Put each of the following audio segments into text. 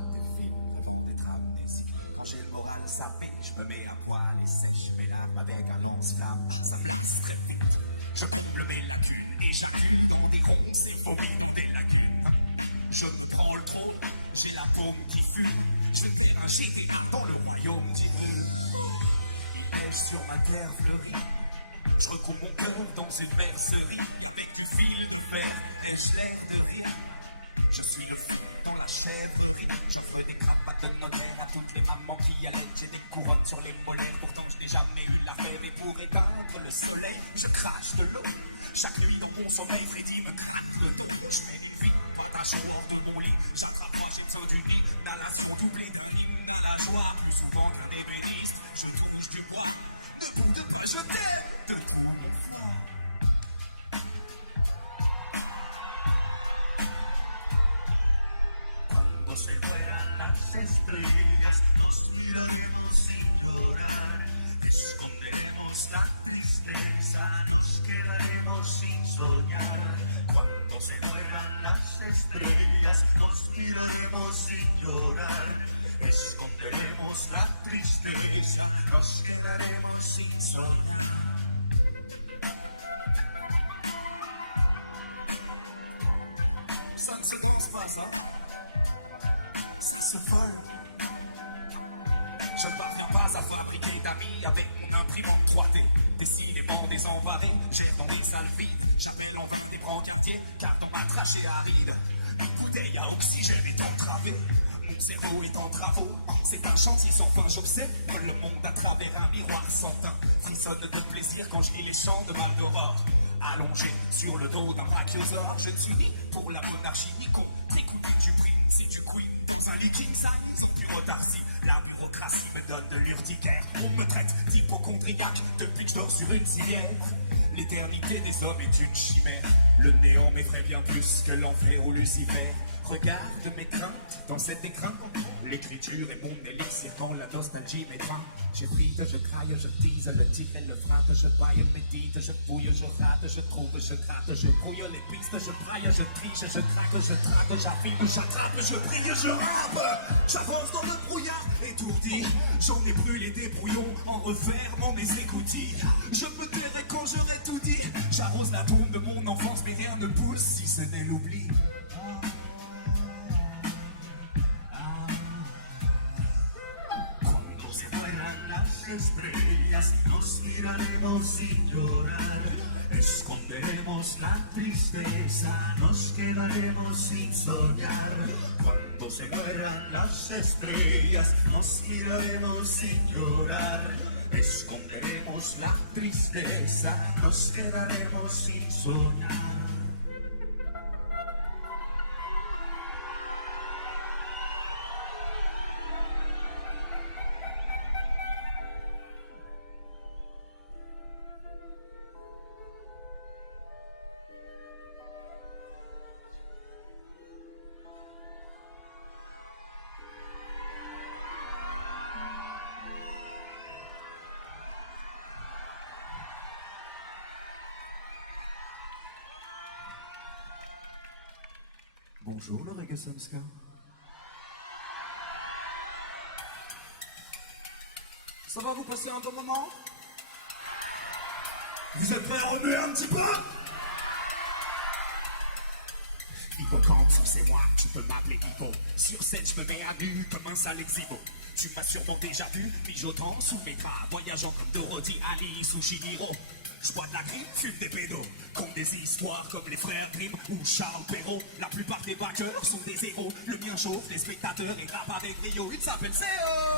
mate des films, rêvant d'être amnésique. Quand j'ai le moral sapé, je me mets à poil et sèche mes larmes avec un lance-flamme. Ça me lasse très vite, je comble mes lacunes, éjacule dans des ronces et vomis dans des lagunes. Je me prends le trône, j'ai la paume qui fume. Je vais me faire un GTA dans le royaume d'Hyrule. Il neige sur ma terre fleurie. Je recoupe mon cœur dans une mercerie. Et avec du fil de fer, ai-je l'air de rien? Je suis le fou dans la chèvrerie. J'offre des cravates de notaire à toutes les mamans qui allaitent. J'ai des couronnes sur les molaires, pourtant je n'ai jamais eu la fève. Et pour éteindre le soleil, je crache de l'eau. Chaque nuit dans mon sommeil, Freddy me gratte le dos. Je mène une vie, patache hors de mon lit. J'attrape moi, j'ai besoin d'une inhalation doublée d'un hymne à la joie. Plus souvent qu'un ébéniste, je touche du bois. Ne boude pas, je t'aime de tout mon foie. Cuando se mueran las estrellas, nos miraremos sin llorar. Esconderemos la tristeza, nos quedaremos sin soñar. Cuando se mueran las estrellas, nos miraremos sin llorar. Esconderemos la tristeza, nos quedaremos sin soñar. Ça ne se danse pas, ça se vole. Je ne parviens pas à fabriquer d'amis avec mon imprimante 3D. Décidément désemparé, j'erre dans des salles vides. J'appelle en vain des brancardiers, car dans ma trachée aride, une bouteille à oxygène est entravée. Mon cerveau est en travaux, c'est un chantier sans fin. J'observe le monde à travers un miroir sans teint. Frissonne de plaisir quand je lis les chants de Maldoror. Allongé sur le dos d'un brachiosaure, je ne suis ni pour la monarchie ni contre écouter du prince et du queen dans un lit king size en pure autarcie. La bureaucratie me donne de l'urticaire, on me traite d'hypocondriaque depuis que je dors sur une civière. L'éternité des hommes est une chimère, le néant m'effraie bien plus que l'enfer ou Lucifer. Regarde mes craintes dans cet écrin, l'écriture est mon élixir quand la nostalgie m'étreint. J'effrite, je craille, je tease, le tigre et le frate. Je baille, médite, je fouille, je rate, je trouve, je gratte, je brouille les pistes, je braille, je triche, je craque, je traque, j'affine, j'attrape, je brille, je rappe. J'avance dans le brouillard étourdi, j'en ai brûlé des brouillons en refermant mes écoutilles. Je me tairai quand j'aurai tout dit, j'arrose la tombe de mon enfance mais rien ne pousse si ce n'est l'oubli. Las estrellas, nos miraremos sin llorar. Esconderemos la tristeza, nos quedaremos sin soñar. Cuando se mueran las estrellas, nos miraremos sin llorar. Esconderemos la tristeza, nos quedaremos sin soñar. Bonjour le Reggae Samska. Ça va, vous passer un bon moment? Vous êtes prêts à remuer un petit peu? Hippocampe, c'est moi, tu peux m'appeler Hippo. Sur scène, je me mets à nu comme un sale exhibo. Tu m'as sûrement déjà vu, mijotant sous mes draps, voyageant comme Dorothy, Alice ou Chihiro. Je bois de la grippe, fume des pédos, compte des histoires comme les frères Grimm ou Charles Perrault. La plupart des backers sont des héros. Le mien chauffe les spectateurs et rappe avec brio. Il s'appelle CO.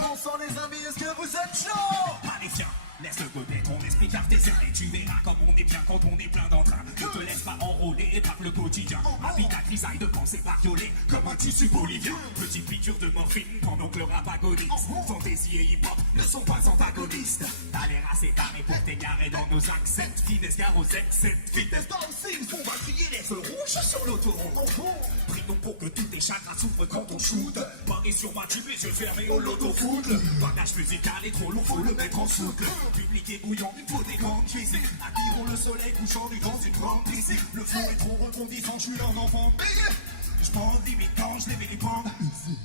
Bon sang les amis, est-ce que vous êtes chaud? Allez viens, laisse de côté ton esprit cartésien et tu verras comme on est bien quand on est plein d'entrain. Ne te laisse pas enrôler par le quotidien. Habite ta grisaille de pensée bariolée comme un tissu bolivien. Petite piqûre de morphine pendant que le rap agonise. Fantaisie et hip-hop ne sont pas antagonistes. T'as l'air assez taré pour t'égarer dans nos accents. Finesse car aux excès, vitesse pas aussi. On va crier les feux rouges sur l'autoroute. Prie donc pour que tous tes chakras s'ouvrent quand on shoot. Paris sur ma tube, les yeux fermés au loto-foot. Le bagage musical est trop lourd, faut le mettre en souple. Public est bouillant, il faut des grandes cuisines. Attirons le soleil couchant du dans une grande piscine. Le flot est trop rebondissant, je suis un enfant bégué. J'bande limite quand j'lève les bandes.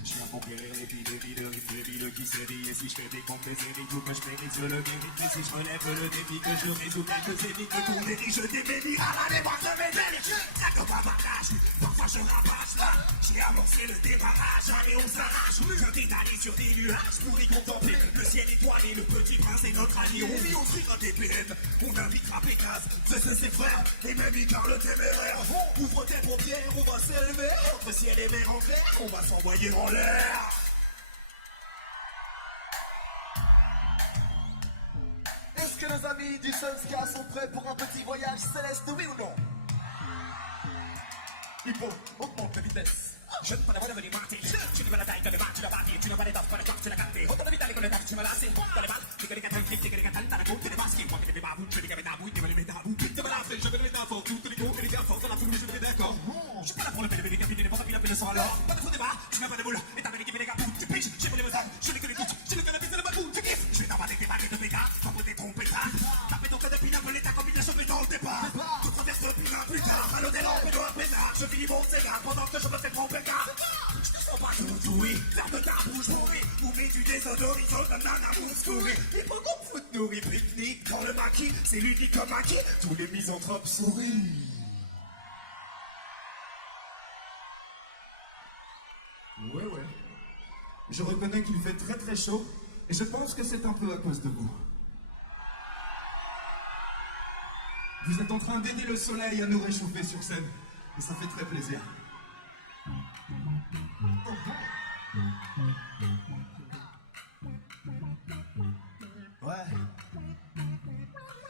J'suis à conquérir l'épidémie de rimes débiles qui sévit. Et si j'fais des comptes des hérites ou que j'mérite, je le mérite. Mais si j'relève le défi que je résous quelques énigmes qu'on érige des médis à la débarque de mes délits. Y'a que pas partage, parfois je rabâche là. J'ai amorcé le débarrage, allez on s'arrache. Viens t'étaler sur des nuages pour y contempler le ciel étoilé, le petit prince est notre allié. On lui offrira des PN, on invitera Pégase, c'est ses frères, et même Icar le téméraire. Ouvre tes paupières, on va s'élever entre ciel et mer en clair, on va s'envoyer en l'air. Est-ce que nos amis du Sunska sont prêts pour un petit voyage céleste, oui ou non? Hippo, augmente la vitesse. Je ne pas la voix devenir parti. Tu n'as pas la taille, tu n'as pas pied, tu n'as pas les taffes, pas la coque, tu l'as capté. Autant de vitale que le taf, tu m'as lassé. Dans les balles, t'es que les catales, t'es que les catales, t'as la côte, t'es les masques. Moi, t'es les babous, tu fais des gamins d'abou, t'es les métabous. T'es mal après, je vais les métaphores, toutes les go et les gars forts dans la foule, mais je vais d'accord. Je suis pas là pour le PDB, les capitaines, n'importe qui la paix le sang alors. Pas de faux débat, tu n'as pas de boule, et t'as l'équipe et les capous. Tu piches, j'ai volé mes âmes, je n'ai que les doutes, je n'ai que la bise de babou, tu kiffes. Je vais t'avoir des paquets de pétards, pas pour tes trompes tard. Taper ton code de pile, appeler ta copine, choper dans le départ. Tout traverse le pinard plus tard, à l'hôtel en pédoire pétard. Je finis mon cédar pendant que je me fais mon pétard. Je te sens pas tout doué, ferme ta bouche bourrée. Ou mets du désodorisant comme Nana Mouskouri. Hippocampe foot nourri, pique-nique dans le maquis. C'est l'unique comme acquis, tous les misanthropes sourient. Ouais. Je reconnais qu'il fait très très chaud, et je pense que c'est un peu à cause de vous. Vous êtes en train d'aider le soleil à nous réchauffer sur scène, et ça fait très plaisir. Ouais.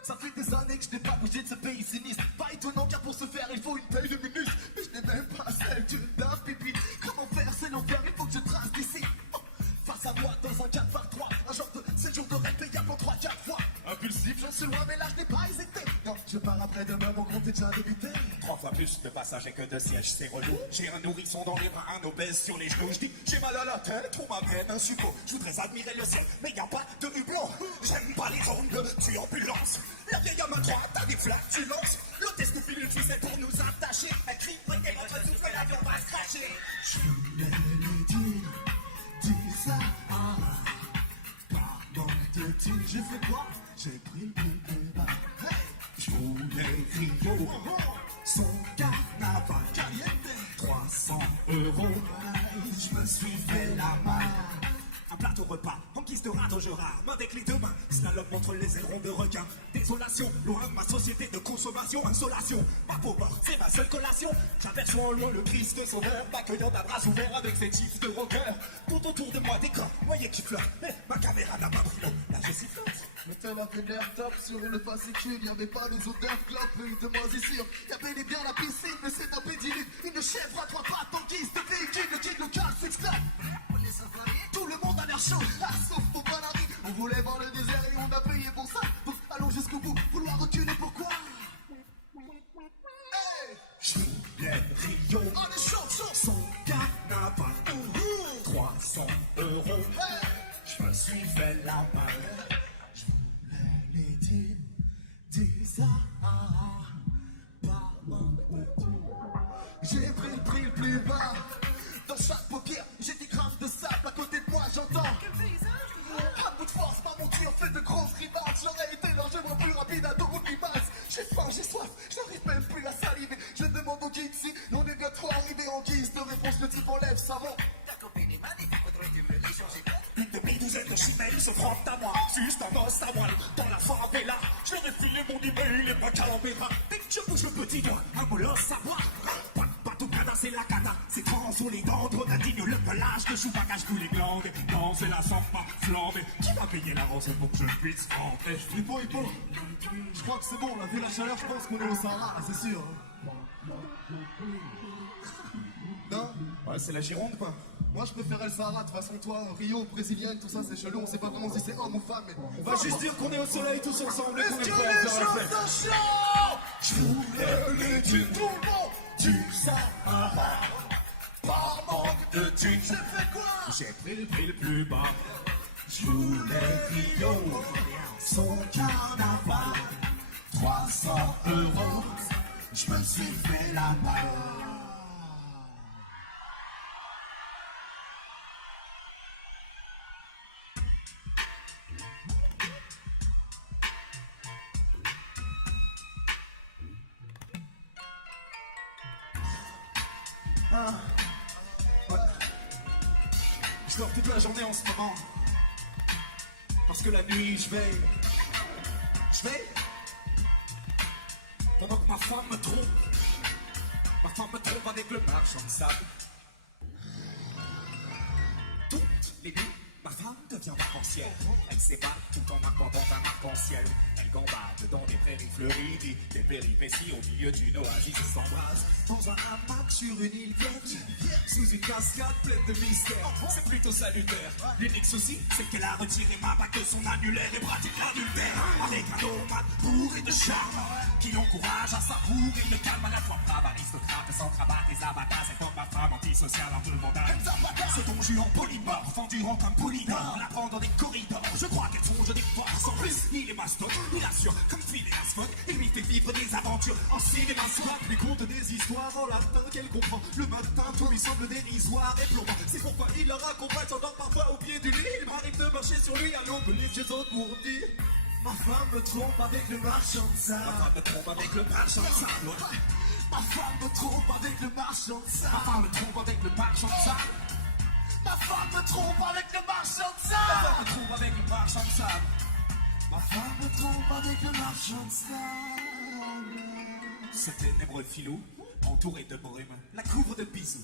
Ça fait des années que je n'ai pas bougé de ce pays sinistre. Pas étonnant car pour ce faire il faut une paye de ministre. Mais je n'ai même pas celle d'une dame pipi. Comment faire, c'est l'enfer, il faut que je trace d'ici. Oh. Face à moi dans un 4x3, un genre de séjour de rêve payable en 3-4 fois. Impulsif, j'en suis loin mais là je n'ai pas hésité. Non, je pars après demain, mon compte est déjà débité. 3 fois plus de passagers que de sièges, c'est relou. J'ai un nourrisson dans les bras, un obèse sur les genoux. Je dis j'ai mal à la tête, on m'amène un suppôt. Je voudrais admirer le ciel, mais y a pas de hublot. J'aime pas les zones de turbulence. La vieille à ma droite a des flatulences. L'hôtesse nous file une ficelle pour nous attacher. Elle crie, prenez votre souffle, l'avion va se cracher. Je voulais les dire, dis ça, par manque de thunes. J'ai fait quoi? J'ai pris le plus bas. Hey! Je voulais Rio, son carnaval, 300 €. Je me suis fait la main. Un plateau repas, en guise de radeau je rame avec les deux mains. Slalom entre les ailerons de requin. Désolation, loin de ma société de consommation. Insolation, ma peau morte, c'est ma seule collation. J'aperçois en loin le Christ sauveur, m'accueillant à bras ouverts avec ses gifs de rocker. Tout autour de moi des corps, noyés qui flottent. Mais ma caméra n'a pas pris l'eau, là je sifflote. L'hôtel avait l'air top sur le fascicule. Y'avait pas les odeurs clopes et de moisissure. Y'avait les bien la piscine, mais c'est un pédiluve. Une chèvre à 3 pattes en guise de véhicule. Le guide local s'exclame. Tout le monde a l'air chaud, sauf mon banari. On voulait voir le désert et on a payé pour ça. Donc allons jusqu'au bout, vouloir reculer pourquoi? Hey! Je voulais Rio, Oh les chaud, son carnaval, 300 €. Hey! Je me suis fait la malle. Je voulais les dire, dis ça, par manque de thunes. J'ai pris le prix le plus bas. Dans chaque paupière, j'ai 10 grammes de sable. À côté de moi, j'entends quel paysage de vie. À bout de force, m'a menti, on fait de grosses rivages. J'aurais été largement plus rapide à 2 roues de limace. J'ai faim, j'ai soif, je n'arrive même plus à saliver. Je demande au guide si l'on est bientôt arrivé. En guise de réponse, le type enlève sa montre. Ta copine est magnifique, faudrait-tu me l'échanger quoi? Une demi-douzaine de chimères se frottent à moi. Juste un os à moelle dans la favela. Je leur ai filé mon email et ma caméra. Dès que je bouge le petit doigt, un molosse à boire. Pas tout cada, c'est la cata. C'est trans sous les dents, Ronaldinho, le pelage de Chewbacca, je tous les glandes. Non, c'est la samba flambée. Qui m'a payé la rançon pour que je puisse rentrer? Hippo, je crois que c'est bon, là, vu la chaleur, je pense qu'on est au Sahara, là, c'est sûr. Hein. Non? Ouais, c'est la Gironde, quoi. Moi, je préférais le Sahara, de toute façon, toi, Rio, brésilienne, tout ça, c'est chelou, on sait pas vraiment si c'est homme ou femme, mais... On va juste dire qu'on est au soleil tous ensemble et qu'on est Est-ce prêts à que les faire la gens fête. sont chauds? Je voulais les thunes, Tout le monde! du Sahara. Par manque de thunes, J'ai fait quoi? j'ai pris le prix le plus bas. Je voulais Rio, son carnaval, 300 €. Je me suis fait la malle. Ah. Ouais. Je dors toute la journée en ce moment. Parce que la nuit, je veille. Je veille. Pendant que ma femme me trompe. Ma femme me trompe avec le marchand de sable. Toutes les nuits, ma femme devient vacancière. Elle s'évade tout en arpentant un arc-en-ciel. Elle gambade dans des prairies fleuries, des péripéties au milieu d'une oasis s'embrasse. Dans un hamac sur une île vierge, sous une cascade pleine de mystères. C'est plutôt salutaire. L'unique souci, c'est qu'elle a retiré ma bague de son annulaire et pratique l'adultère. Avec un nomade bourré de charme, qui l'encourage à savourer le calme, à la fois brave, aristocrate, sans cravate et zabata. C'est comme ma femme antisociale, un peu mondaine. Ce don juan polymorphe, endurant comme Polydore, la prend dans des corridors. Je crois qu'elle songe des forces. En plus, il est mastoc, il assure comme Phileas Fogg et lui fait vivre des aventures en cinémascope. Lui conte des histoires en latin qu'elle comprend. Le matin, tout lui semble dérisoire et plombant. C'est pourquoi il la raccompagne, s'endort parfois au pied du lit. Il m'arrive de marcher sur lui à l'aube, les yeux engourdis. Ma femme me trompe avec le marchand de sable. Ma femme me trompe avec le marchand de sable. Ouais. Ma femme me trompe avec le marchand de sable. Ma femme me trompe avec le marchand de sable. Ma femme me trompe avec le marchand de sable. Ma femme me trompe avec le marchand de sable. Ma femme me trompe avec le marchand de sable. Ce ténébreux filou, entouré de brume, la couvre de bijoux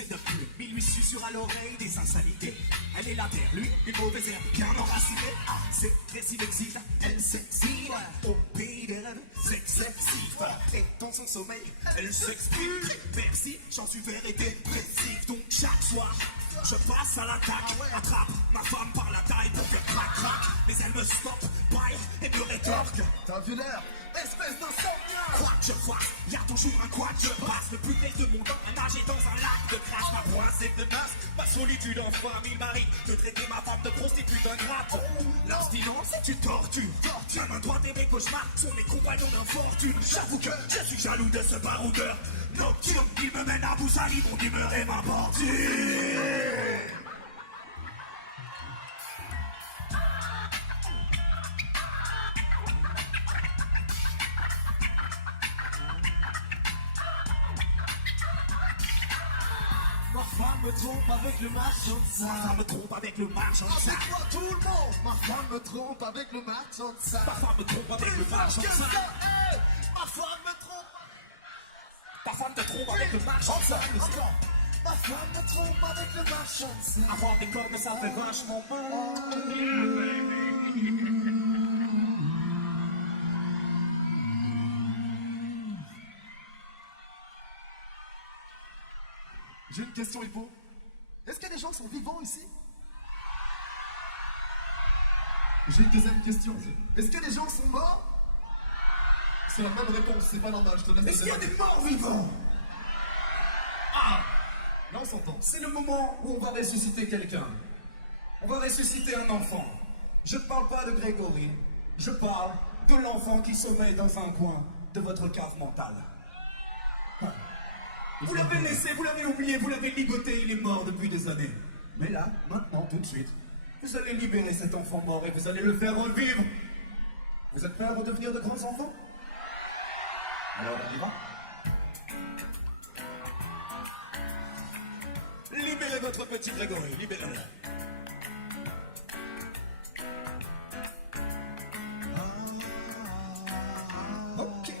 et de plumes. Il lui susurre à l'oreille des insanités. Elle est là derrière lui, une mauvaise herbe bien enracinée. Ah, ses récits l'excitent, elle s'excite. Au pays des rêves, c'est excessif. Et dans son sommeil, elle s'exprime. Merci, j'en suis fait et dépressif. Donc chaque soir, je passe à l'attaque. Attrape ma femme par la taille pour faire crac-crac. Mais elle me stoppe, braille et me rétorque. T'as vu l'heure, espèce d'insomniaque. Quoi que je fasse, y'a toujours un quoi que je passe. Le plus clair de mon temps, à nager dans un lac de crasse. Ma poisse est de masse, ma solitude infâme. Il m'arrive de traiter ma femme de prostituée d'ingrate. L'abstinence est une torture. Ma main droite et mes cauchemars sont mes compagnons d'infortune. J'avoue que je suis jaloux de ce baroudeur nocturne. Il me mène à bout sali, mon humeur et ma porture. Ma femme me trompe avec le marchand de sable. Ma femme me trompe avec le marchand de sable. Avec moi tout le monde. Ma femme me trompe avec le marchand de sable. Ma femme me trompe avec le marchand de sable. Hey, ma femme me trompe. Ta femme te trompe avec le marchand de sable. Encore. Ma femme me trompe avec le marchand de sable. Avoir des cornes, ça fait vachement mal. J'ai une question, Hippo. Est-ce que des gens sont vivants ici? J'ai une deuxième question. Est-ce que des gens sont morts? C'est la même réponse, c'est pas normal, je te laisse. Est-ce qu'il y a des morts vivants? Ah! Là on s'entend. C'est le moment où on va ressusciter quelqu'un. On va ressusciter un enfant. Je ne parle pas de Grégory, je parle de l'enfant qui sommeille dans un coin de votre cave mentale. Ah. Vous l'avez laissé, vous l'avez oublié, vous l'avez ligoté, il est mort depuis des années. Mais là, maintenant, tout de suite, vous allez libérer cet enfant mort et vous allez le faire revivre. Vous êtes prêts à redevenir de grands enfants? Alors on y va? Libérez votre petit Grégory, libérez-le. Ok.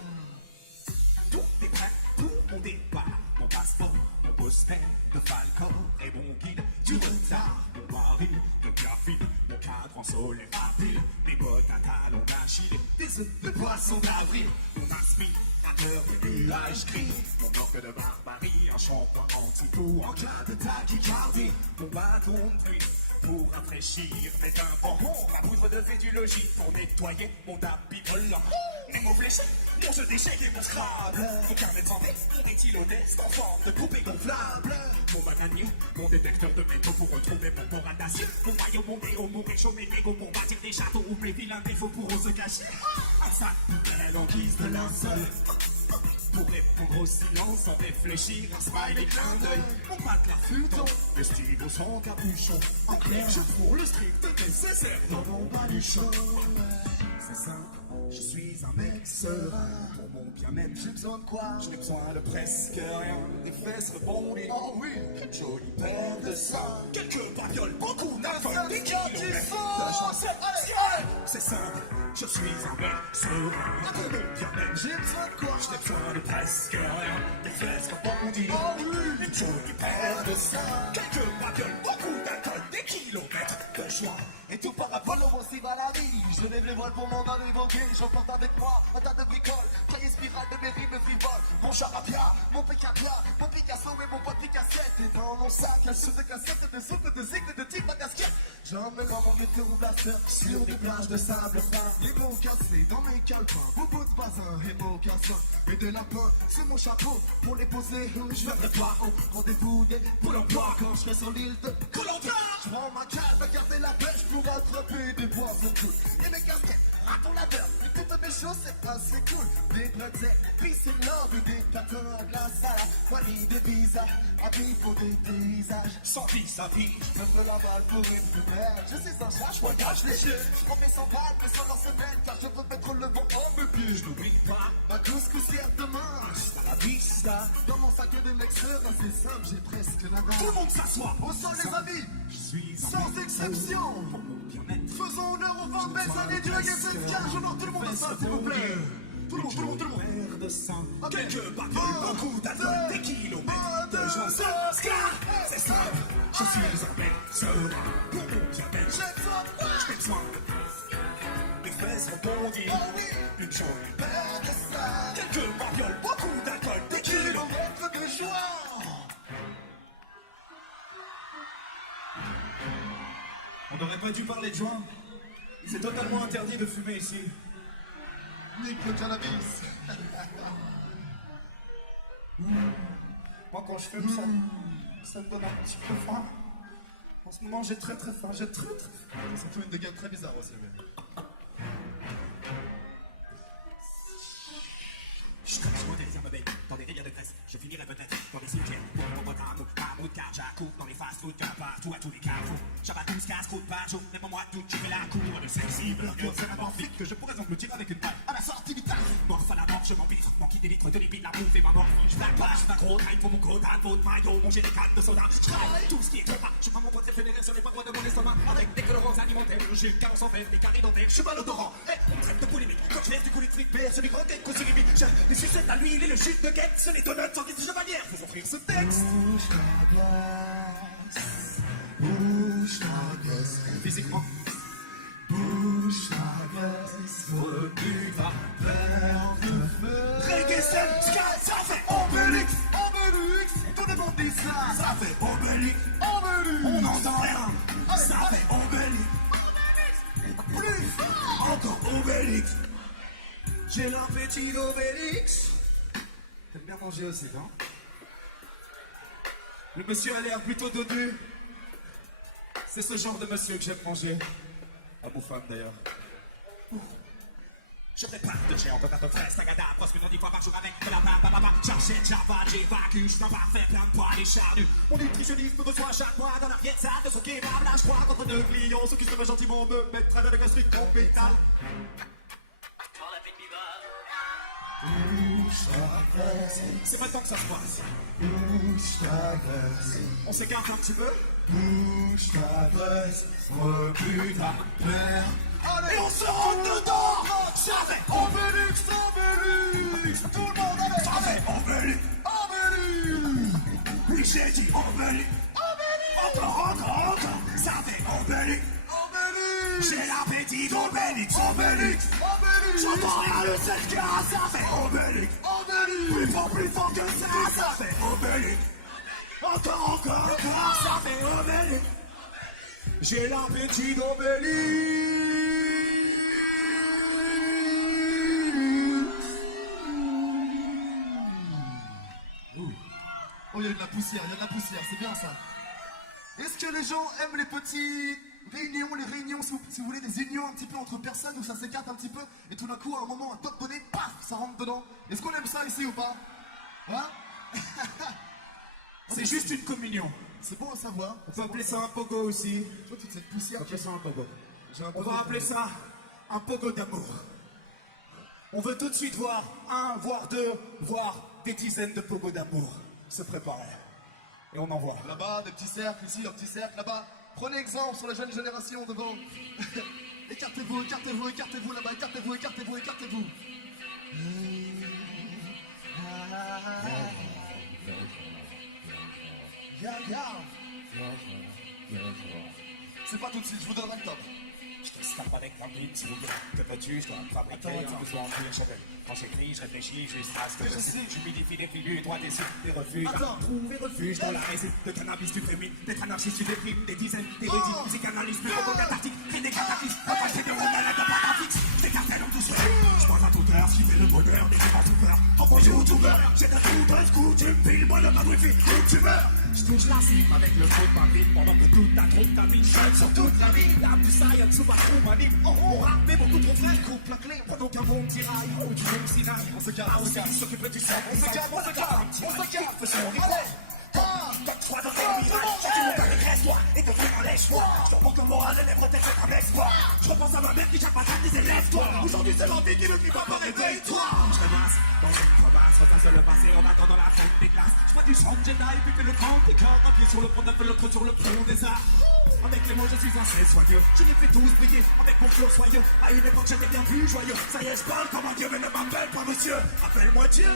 Tout est prêt pour mon départ. Mon passeport, mon poster de Falcon et mon guide du retard. Mon mari de graphine, mon cadre en solaire rapide. Mes bottes à talons d'Achille, des œufs de poisson d'avril. Mon aspirateur de nuages gris. Mon orgue de barbarie, un shampoing anti-poux en cas de tachycardie. Mon bâton de pluie pour rafraîchir mes tympans. Ma poudre de fédulogie pour nettoyer mon tapis volant. Mes mots fléchés, mon jeu d'échecs et mon Scrabble. Mon carnet de santé, mon éthylot test en forme de poupée gonflable. Mon bananier, mon détecteur de métaux pour retrouver mon moral d'acier. Mon maillot, mon déo, mon réchaud, mes Lego pour bâtir des châteaux où mes vilains défauts pourront se cacher. Un sac poubelle en guise de linceul pour répondre au silence sans réfléchir, un smiley clin d'œil. Mon matelas futon, le stylo sans capuchon. En clair, je fourre le strict nécessaire dans mon baluchon. C'est simple, je suis un mec serein. Pour mon bien-être, J'ai besoin de quoi? je n'ai besoin de presque rien. Des fesses rebondies, Oh oui, une jolie paire de seins, quelques babioles, beaucoup d'alcool, des seins qui kilomètres sont- de joints. Allez, C'est simple, je suis un mec serein. Pour mon bien-être, j'ai besoin de quoi? je n'ai besoin de presque rien. Des fesses rebondies, Oh oui, une jolie paire de seins, quelques babioles, beaucoup d'alcool, des kilomètres de joie. et tout par rapport au aussi va la vie. Je lève les voiles pour m'en aller évoquer. J'emporte avec moi un tas de bricoles, cahier spirale de mes rimes frivoles. Mon charabia, mon pécabia, mon Picasso et mon pote Picassiette. Et dans mon sac, un souffle de cassette, de souffle de zig, de type à casquette. J'emmène dans mon guitare ou blaster sur des plages de sable fin. Les mots cassés dans mes calepins, boubou de bazin et mocassins. Et de lapin sur mon chapeau pour les poser. Je viendrai pas au rendez-vous de Pôle emploi quand je serai sur l'île de Koh-Lanta. Je prends ma canne à garder la pêche pour attraper des poissons cool. Et mes casquettes, raton laveur, et toutes mes choses c'est assez cool. Des bretzels, peace and love et des platins de la salade. Paris, des visas, habits pour des paysages. Sans vie, sa vie, Je me fais la malle pour une femelle. Je suis un chat, je engage les yeux. Je prends mes sandales, mes sols en semaine, car je veux mettre le vent en mes pieds. je n'oublie pas. Ma couscoussière demain. Hasta la vista. Dans mon sac de mexeur, c'est simple, j'ai presque nada. Tout le monde s'assoit. Au sol, les amis, Je suis un sans mec exception. pour mon bien-être. Faisons honneur aux 20 belles années du reggae Sestia. Je veux voir tout le monde en salle, s'il vous plaît. Tout le monde, tout le monde, tout le monde. Paire de seins, Ok. quelques babioles, Un, beaucoup d'alcool, deux, des kilomètres un, de deux, joints. trois, Ska, c'est hey, simple, je hey, suis un mec serein. Pour mon bien-être, J'ai besoin de quoi? j'ai besoin des fesses rebondies, Oh oui, une jolie paire de seins, quelques babioles, beaucoup d'alcool, des kilomètres. kilomètres de joie. On n'aurait pas dû parler de joints. C'est totalement interdit de fumer ici. Nique le cannabis. Moi, quand je fume, ça me donne un petit peu faim. En ce moment, j'ai très faim, j'ai très faim. C'est tout une dégaine très bizarre aussi. Mais... Je crache mon désir me baigne dans des rivières de graisse. Je finirai peut-être dans des cimetières. Pour mon boîte à mots de carte, j'accoupe dans les fast-food, partout à tous les carrefours. J'abat 12 casse-croûtes par jour, même au mois d'août, je fais la cour de sexy burgers anamorphiques que je pourrais engloutir avec une paille. À la sortie du taf, Morphe à la mort, je m'empiffre, manquille des litres de lipides, la bouffe et ma morphine. Je blague pas, je suis un gros taille pour mon gros tas de peau de maillot, mon jerrycan de soda. Je travaille tout ce qui est trop pas. Je prends mon pote éphémère sur les parois de mon estomac. Avec des colorants alimentaires, j'ai une carence en fer, des caries dentaires. Je suis malodorant, on traite de polémique. Quand je verse du coulis de frites verts sur les grands cakes aussi limite. J'ai des sucettes à l'huile et le jus de guette sur les donuts sans guise de chevalière. Faisons frire ce texte. bouge ta graisse, bouge ta graisse, Physiquement, bouge ta graisse, remue ta paire de feu. reggae, ska, ça fait Obélix, Obélix, tout le monde dit ça. ça fait Obélix. Obélix, On n'entend rien, Allez, ça allez. fait Obélix. plus fort. Encore Obélix. J'ai l'appétit d'Obélix. T'aimes bien manger aussi, non? Le monsieur a l'air plutôt dodu. C'est ce genre de monsieur que j'aime manger. Homme ou femme d'ailleurs. Ouh. Je prépare de géants dans ta fraise, tagada, presque 90 fois par jour avec de la barbe, j'achète, j'avale, j'évacue, je suis un parfait plein de poils et charnus. Mon nutritionniste me reçoit chaque mois dans l'arrière-salle de son kebab, là je crois contre deux clients, ceux qui se veulent gentiment me mettre à la gastrique en métal. Bouge ta graisse, C'est maintenant que ça se passe. bouge ta graisse, On s'écarte un petit peu. bouge ta graisse, remue ta paire. Et on se rentre dedans. Ça fait Obélix, Obélix, tout le monde allez, ça fait Obélix. Obélix, Oui, j'ai dit Obélix. Encore. Ça fait Obélix. Obélix, J'ai l'appétit d'Obélix. Obélix, Obélix, J'entends rien le 7K. Ça fait Obélix. Obélix, Plus fort que ça fait Obélix. Encore, ça fait Obélix. J'ai l'appétit d'Obélix. Oh, il y a de la poussière, c'est bien ça. Est-ce que les gens aiment les petits réunions, si vous voulez, des unions un petit peu entre personnes où ça s'écarte un petit peu et tout d'un coup, à un moment, un top donné, paf, ça rentre dedans. Est-ce qu'on aime ça ici ou pas? Ouais. C'est juste une communion. C'est bon à savoir. On peut appeler ça un pogo aussi. Tu vois toute cette poussière. On peut appeler ça un pogo. J'ai un peu On va appeler ça un pogo d'amour. On veut tout de suite voir un, voire deux, voire des dizaines de pogos d'amour se préparer. Et on envoie. Là-bas, des petits cercles, ici, un petit cercle, là-bas. Prenez exemple sur les jeunes générations devant. Écartez-vous, écartez-vous, écartez-vous là-bas, écartez-vous, écartez-vous, écartez-vous. C'est pas tout de suite, je vous donnerai le top. Je te snap avec un beat souillé. Que veux-tu, je dois me fabriquer un besoin en cuir chevelu. Quand j'écris, je réfléchis juste à ce que je suis. J'humidifie des filus, droits des sucs, des refuges. Trouver refuge dans la résine. De cannabis, tu fémines. D'être anarchiste, tu déprimes des dizaines. D'érudits, psychanalystes, plus cathartique. Crée des catharsis. Repassez de roues malades de parafix. Des cartels en douceur. Je pense à toute heure, ce qui fait le bonheur des vivants souffleurs. Quand bon youtubeur, j'ai de tout de ce coup, tu me files, moi le mode wifi, où tu meurs. Je touche la cible avec le feu de ma ville pendant que toute ta troupe t'habite. Jeune sur toute la ligne. La Moussaïa, Tsuba, Troumanime. On rappe, mais beaucoup trop frais. Coupe la clé, prends donc un bon petit rail. Ou du bon Sinaï. On se calme, on se calme. S'occupe du sang. On se calme, on se calme. On se calme. Fais son rituel. Donne-toi de mon virage. J'ai mon corps, regresse-toi. Et deviens un lèche-toi. Je remonte le moral, les lèvres, t'es un espoir. Je repense à ma mère qui chaque matin disait lève-toi. Aujourd'hui c'est ma vie qui me crie papa, réveille-toi. Je ramasse dans une crevasse, repasse le passé en attendant la fête des glaces. Je vois du chant de Jedi, puis fais le grand écart. Un pied sur le pont neuf et l'autre sur le pont des arts. Avec les mots je suis assez soigneux. Je les fais tous briller avec mon flot soyeux. À une époque j'étais bien plus joyeux. Ça y est, je parle comme un dieu, mais ne m'appelle pas monsieur. Appelle-moi Dieu.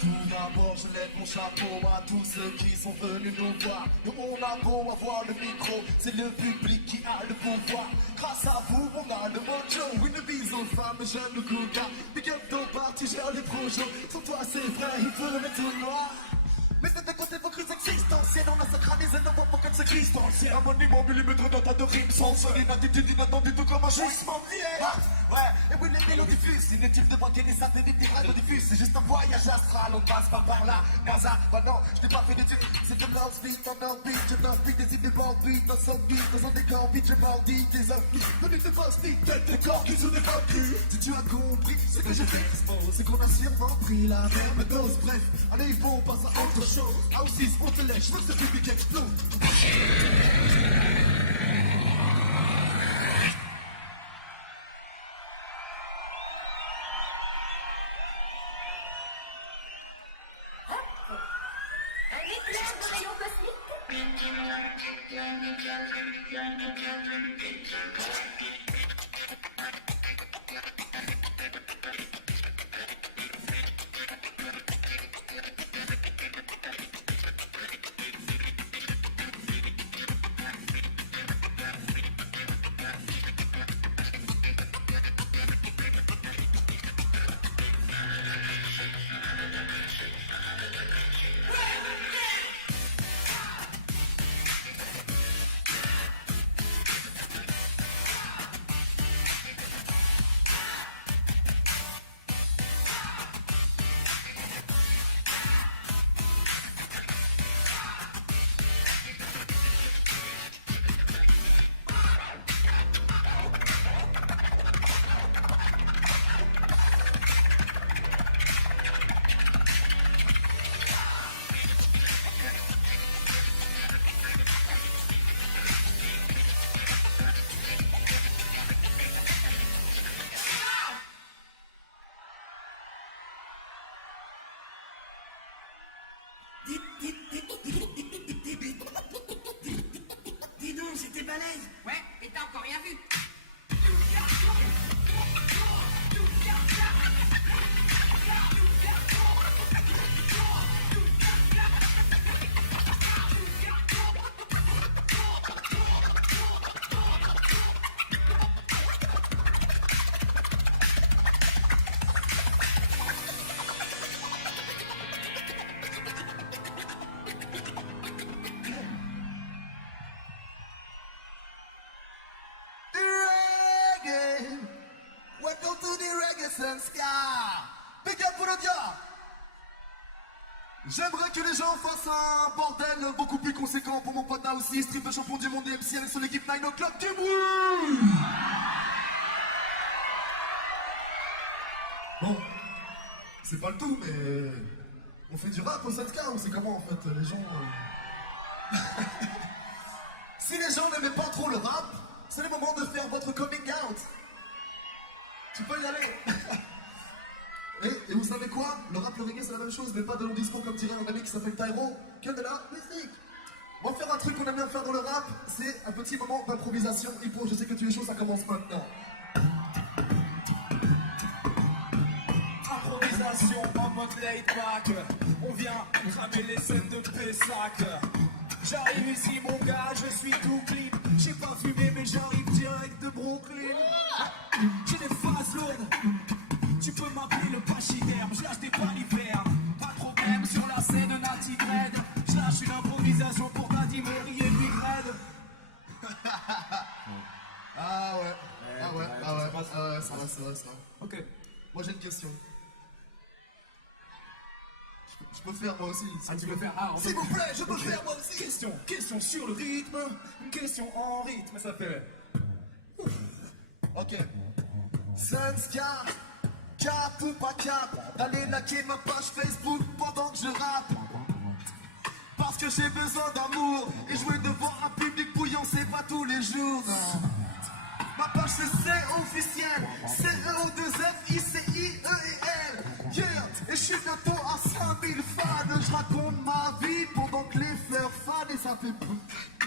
Tout d'abord, je lève mon chapeau à tous ceux qui sont venus nous voir. Nous, on a beau avoir le micro, c'est le public qui a le pouvoir. Grâce à vous, on a le mojo. Une bise aux femmes, jeunes cougar. Big up ton bar, tu gères les projets. Sans toi, c'est vrai, il ferait tout noir. Mettez de côté vos crises existentielles, on a sacralisé nos voix pour qu'elles se glissent dans le ciel. Un monument millimètre d'un tas de rimes sans sol, une attitude inattendue tout comme un jouissement de liel. Ouais, et oui les mélodies fusent, inutile de braquer les satellites des radios diffuses. C'est juste un voyage astral, on passe pas par là. NASA, bah non, je n'ai pas fait d'études. C'est de l'or beat en orbite, je t'orbite des idées morbides. Dans son beat, dans un décor vide, je mordis des orbites. Connu des fausses tête de corps qui sous des cru. Si tu as compris ce que je fais, c'est qu'on a sûrement pris la même dose. Bref, allez, il faut on passe à autre chose. Houses, on te lèche, je veux que ce public explose. Un éclair de rayon Dis donc, c'était balèze. Ouais, et t'as encore rien vu. Welcome to the Reggae Ska. Big up pour le diable. J'aimerais que les gens fassent un bordel beaucoup plus conséquent pour mon pote aussi, triple champion du monde MC avec son équipe 9 O'Clock du bruit. Bon, c'est pas le tout, mais on fait du rap au Ska ou c'est comment en fait les gens Si les gens n'aimaient pas trop le rap, c'est le moment de faire votre coming out. Tu peux y aller. Et vous savez quoi? Le rap, le reggae, c'est la même chose, mais pas de long discours comme dirait un ami qui s'appelle Tyro, que de la musique. On va faire un truc qu'on aime bien faire dans le rap, c'est un petit moment d'improvisation. Hippo, je sais que tu es chaud, ça commence maintenant. Improvisation en mode laid back. On vient cramer les scènes de Pessac. J'arrive ici mon gars, je suis tout clean. J'ai pas fumé mais j'arrive direct de Brooklyn. J'ai des phases lourdes. Tu peux m'appeler le pachyderme, je lâche des balivernes. Pas de problème sur la scène Natty Dread. Je lâche une improvisation pour Daddy Mori et Big Red. Ah ouais, ça va, c'est vrai. Ok. Moi j'ai une question. Je peux faire moi aussi. Ah tu veux faire en fait. S'il vous plaît, je peux faire moi aussi. Question sur le rythme. Une question en rythme, ça fait. Ok. Senska, cap ou pas cap, allez liker ma page Facebook pendant que je rappe. Parce que j'ai besoin d'amour et jouer devant un public bouillant c'est pas tous les jours, non. Ma page c'est C officiel, C-E-O-2-F-I-C-I-E-E-L. Yeah, et je suis bientôt à 5000 fans. Je raconte ma vie pendant que les fleurs fanent et ça fait boum.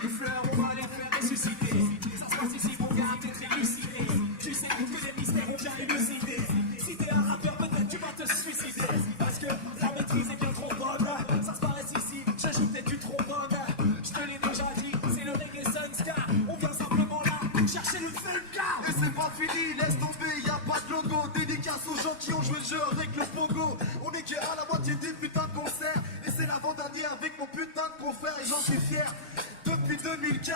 Les fleurs, on va les faire ressusciter. Ça se passe ici, mon gars, t'es très lucidé. Tu sais que les mystères, on vient élucider. Si t'es un rappeur, peut-être tu vas te suicider. Parce que la maîtrise est bien trop bonne. Ça se passe ici, je joue peut-être du trombone. Je te l'ai déjà dit, c'est le reggae Sunska. On vient simplement là, chercher le Sunka. Et c'est pas fini, laisse tomber, y a pas de logo. Dédicace aux gens qui ont joué le jeu avec le pogo. On est qu'à la moitié d'une putain de concert. Et c'est l'avant-dernier avec mon putain de confrère et j'en suis fier. Depuis 2015,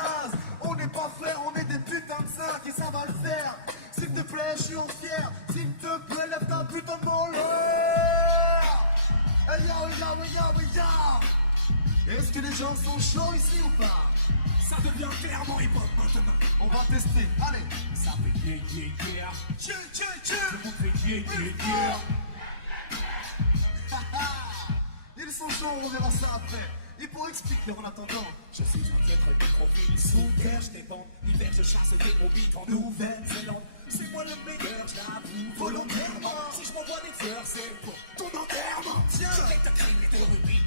on n'est pas frères, on est des putains de 5 et ça va le faire. S'il te plaît, je suis en fier. S'il te plaît, lève ta putain de main en l'air. Hey yo, yo, yo, yo. Est-ce que les gens sont chauds ici ou pas? Ça devient clairement hip-hop maintenant. On va tester, allez. Ça fait yeah, yeah, yeah. Tout le monde fait yeah, yeah, yeah. Ils sont chauds, on verra ça après. Il faut expliquer en attendant. Je suis un piètre microphile sous terre, je dépends. L'hiver, je chasse des hobbits en Nouvelle-Zélande. C'est moi le meilleur, je l'avoue volontairement. Si je m'envoie des fleurs, c'est pour ton enterrement. Tiens. Je vais te crimer de rubis.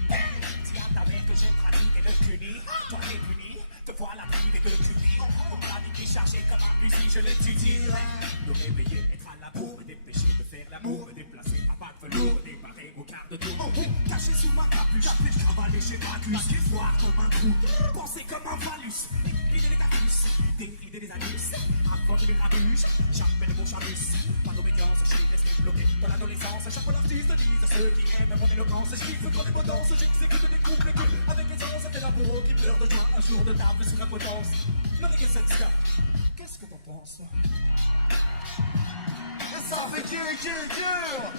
Dis à ta mère que j'ai pratiqué le cuni. Toi t'es puni, te voilà privé de cubi. Mon planning est chargé comme un fusil, je l'étudierai. Me réveiller, être à la bourre, me dépêcher de faire l'amour, me déplacer à pas de velours, me démarrer au quart de tour. Caché sous ma capuche, cavaler chez Bacchus, voir comme un trou, penser comme un phallus, écrire les cactus, défrider les anus, affronter les grabuches, j'appelle mon chamus. Pas d'obédience, je suis resté bloqué dans l'adolescence. Chaque artiste disent ceux qui aiment mon éloquence. Je kiffe quand les mots dansent, j'exécute des couples avec les anges. C'était l'amoureux qui pleure de joie un jour de table sous la potence. Le reggae Sunska, qu'est-ce que t'en penses? Et ça fait yeah, yeah, yeah.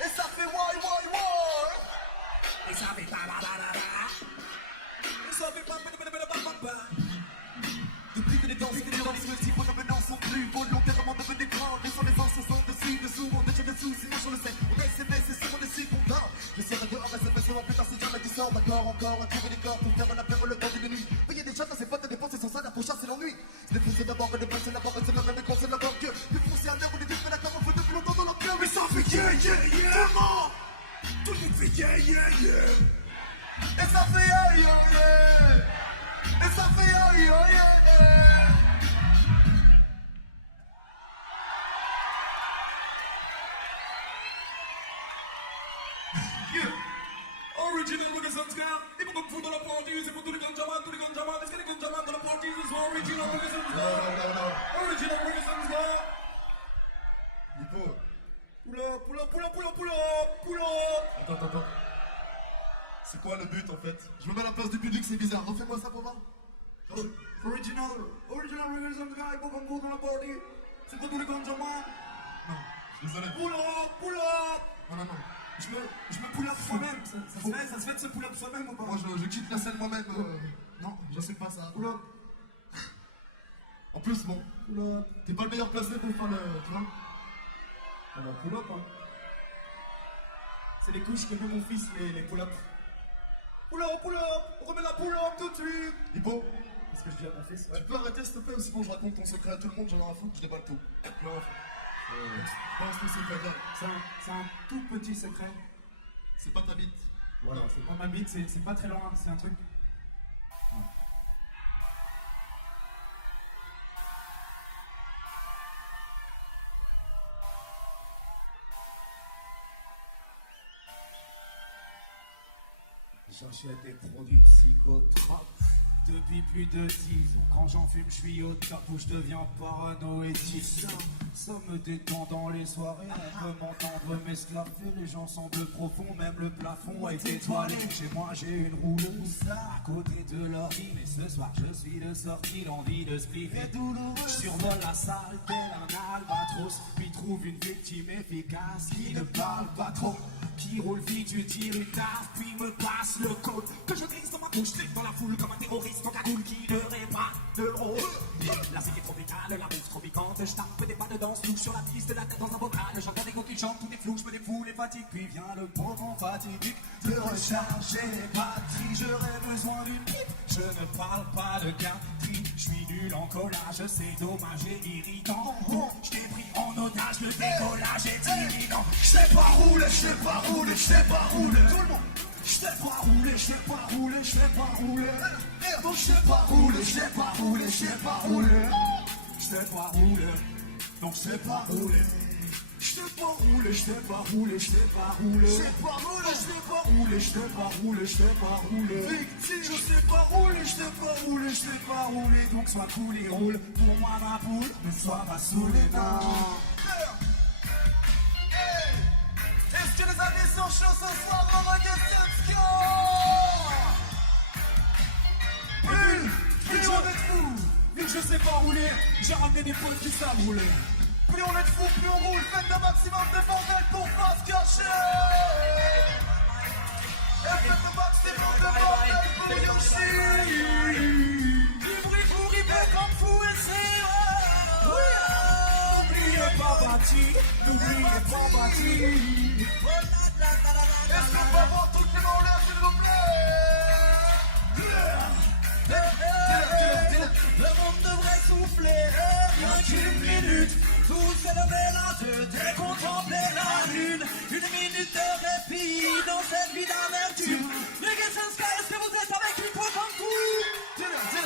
Et ça fait why. Et ça fait ba ba ba ba ba. Et ça fait ba ba ba ba ba ba. Depuis que les danses multiples maintenant sont plus volontairement devenues grandes. Laissant les ans 60 dessous, on déjà dessous, sinon je le sais. On est SMS et sur on est secondaire. Je serai dehors SMS et plus tard si jamais tu sors. D'accord, encore à trouver des corps pour faire un apéro le temps d'une nuit. Voyez des chats à ses potes et dépenser son salaire pour chasser l'ennui. Défoncer d'abord, dépenser d'abord, c'est la même cause, c'est d'abord que. Plus foncer à l'heure, on est vite fait la on fait depuis longtemps dans leur cœur. Mais ça fait yeah, yeah, yeah. Tout le monde fait yeah, yeah, yeah. Et ça fait yeah, yeah, yeah. Et ça fait yeah, yeah, yeah. Original reggae Sunska. Et pour comme fou dans la party, c'est pour tous les ganjaman, Est-ce que les ganjaman dans la party ce soir? Original reggae Sunska. Non. Original reggae Sunska. Hippo. Pull up. Attends. C'est quoi le but en fait? Je me mets à la place du public, c'est bizarre. Refais-moi ça pour voir. Original reggae Sunska. Et pour comme fou dans la party, c'est pour tous les ganjaman. Non, désolé. Pull up. Non. Je me pull up soi-même. Ça se fait de se pull up soi-même ou pas? Moi je quitte la scène moi-même. Non, j'assume pas ça. Pull up. En plus, bon, t'es pas le meilleur placé pour faire le. Tu vois? On va pull up, hein. C'est les couches que met mon fils, les pull up. Pull-up, remets la pull-up tout de suite. Hippo, qu'est-ce que je dis à mon fils? Tu peux arrêter s'il te plaît ou sinon je raconte ton secret à tout le monde, j'en ai rien à foutre, je déballe tout. J'en ai rien à foutre. Pense ton secret, direct. C'est un tout petit secret. C'est pas ta bite. Voilà, c'est pas ma bite, c'est pas très loin, c'est un truc. Non. J'achète des produits psychotropes depuis plus de 10 ans. Quand j'en fume, je suis au top où je deviens paranoïaque. Ça me détend dans les soirées. On peut m'entendre m'esclaver. Les gens semblent profonds, même le plafond est étoilé. Chez moi, j'ai une rouleuse à côté de l'ordi. Mais ce soir, je suis de sortie. L'envie de spliff est douloureuse. Je survole la salle tel un albatros. Puis trouve une victime efficace qui ne parle pas trop. Qui roule vite, tu tires une tasse, puis me passe le code. Que je glisse dans ma couche, slip dans la foule comme un terroriste en cagoule qui ne répare de rôle. La musique est tropicale, la bouffe trop piquante. Je tape des pas de danse, louche sur la piste, la tête dans un bocal. J'entends des go qui chantent, tout est flou, je me défoule les fatigues. Puis vient le moment fatidique de recharger les batteries. J'aurais besoin d'une pipe, je ne parle pas de gâterie. Je suis nul en collage, c'est dommage et irritant. Je t'ai pris en otage, le décollage est imminent. Je sais pas rouler, je sais pas rouler, je sais pas rouler. Tout le monde. Je sais pas rouler, je sais pas rouler, je sais pas rouler. Non, je sais pas rouler, je sais pas rouler, je sais pas rouler. Je sais pas rouler, non, je sais pas rouler. Je sais pas rouler, je sais pas rouler, je sais pas rouler. Je sais pas rouler, je sais pas rouler, je sais pas rouler, je sais pas rouler. Victime. Je sais pas rouler, je sais pas rouler, je sais pas rouler. Donc sois cool et roule pour moi ma poule, ne sois pas sous les dents. Hey! Est-ce que les amis sont chauds ce soir en reggae Plus on est fou, vu que je sais pas rouler, j'ai ramené des potes qui savent rouler. Plus on est de fou, plus on roule. Faites un maximum de bordel pour pas se cacher. Et faites un maximum de bordel pour Yoshi. Du bruit pour river comme fou et c'est n'oubliez pas bâti, n'oubliez pas bâti. Est-ce qu'on peut avoir toutes les mains en l'air s'il vous plaît? Le monde devrait souffler, rien qu'une minute. Tous se lever la tête et contempler la lune. Une minute de répit dans cette vie d'amertume. Reggae Sky, est-ce que vous êtes avec Hippo comme fou?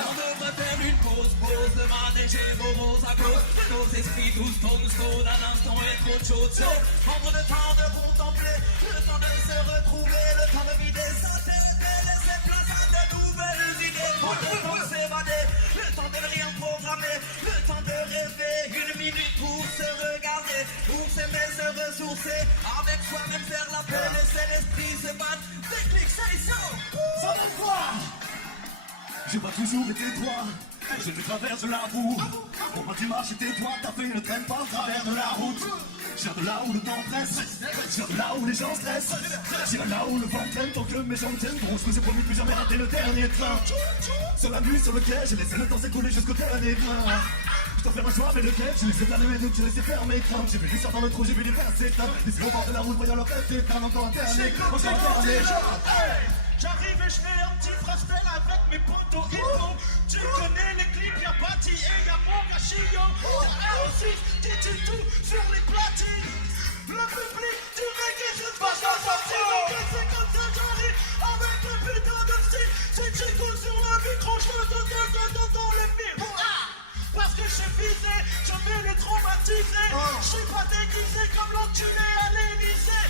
On devrait faire une pause de manéger vos roses à cause de nos esprits tous stone. Un instant est trop chaud, prendre le temps de contempler, le temps de se retrouver, le temps de vider sa tête et laisser place à de nouvelles idées. Pour le temps de s'évader, le temps de ne rien programmer, le temps de rêver, une minute pour se regarder, pour s'aimer, se ressourcer, avec soi-même faire la paix, laisser l'esprit se battre, déclic, say so. Ça va ou quoi? J'ai pas toujours été droit, je me traverse la roue. Mon pas tu marches et tes doigts, t'as fait une traîne par travers de la route. J'irai de là où le temps presse, j'irai de là où les gens stressent. J'irai là où le vent traîne tant que mes jambes tiennent bon. Je me suis promis de plus jamais rater le dernier train. Sur la nuit, sur le quai, j'ai laissé le temps s'écouler jusqu'au dernier grain. Je dois faire un choix, mais lequel? J'ai laissé planer mes doutes, j'ai laissé faire mes craintes. J'ai vu l'histoire dans le trou, j'ai vu les verres s'éteindre. Les yeux au bord de la route, voyant le reste éteindre. Encore un dernier, encore un dernier. J'arrive et je fais un petit freestyle avec mes potos hippo. Tu connais les clips, y'a Bati et y'a mon gars Chio. Y'a aussi qui tue tout sur les platines. Le public du reggae, je ne vais pas sortir. C'est comme ça j'arrive avec le putain de style. C'est Chico sur le micro, je dans le mille. Parce que j'ai visé, je vais les traumatiser. Je suis pas déguisé comme l'enculé à l'Élysée.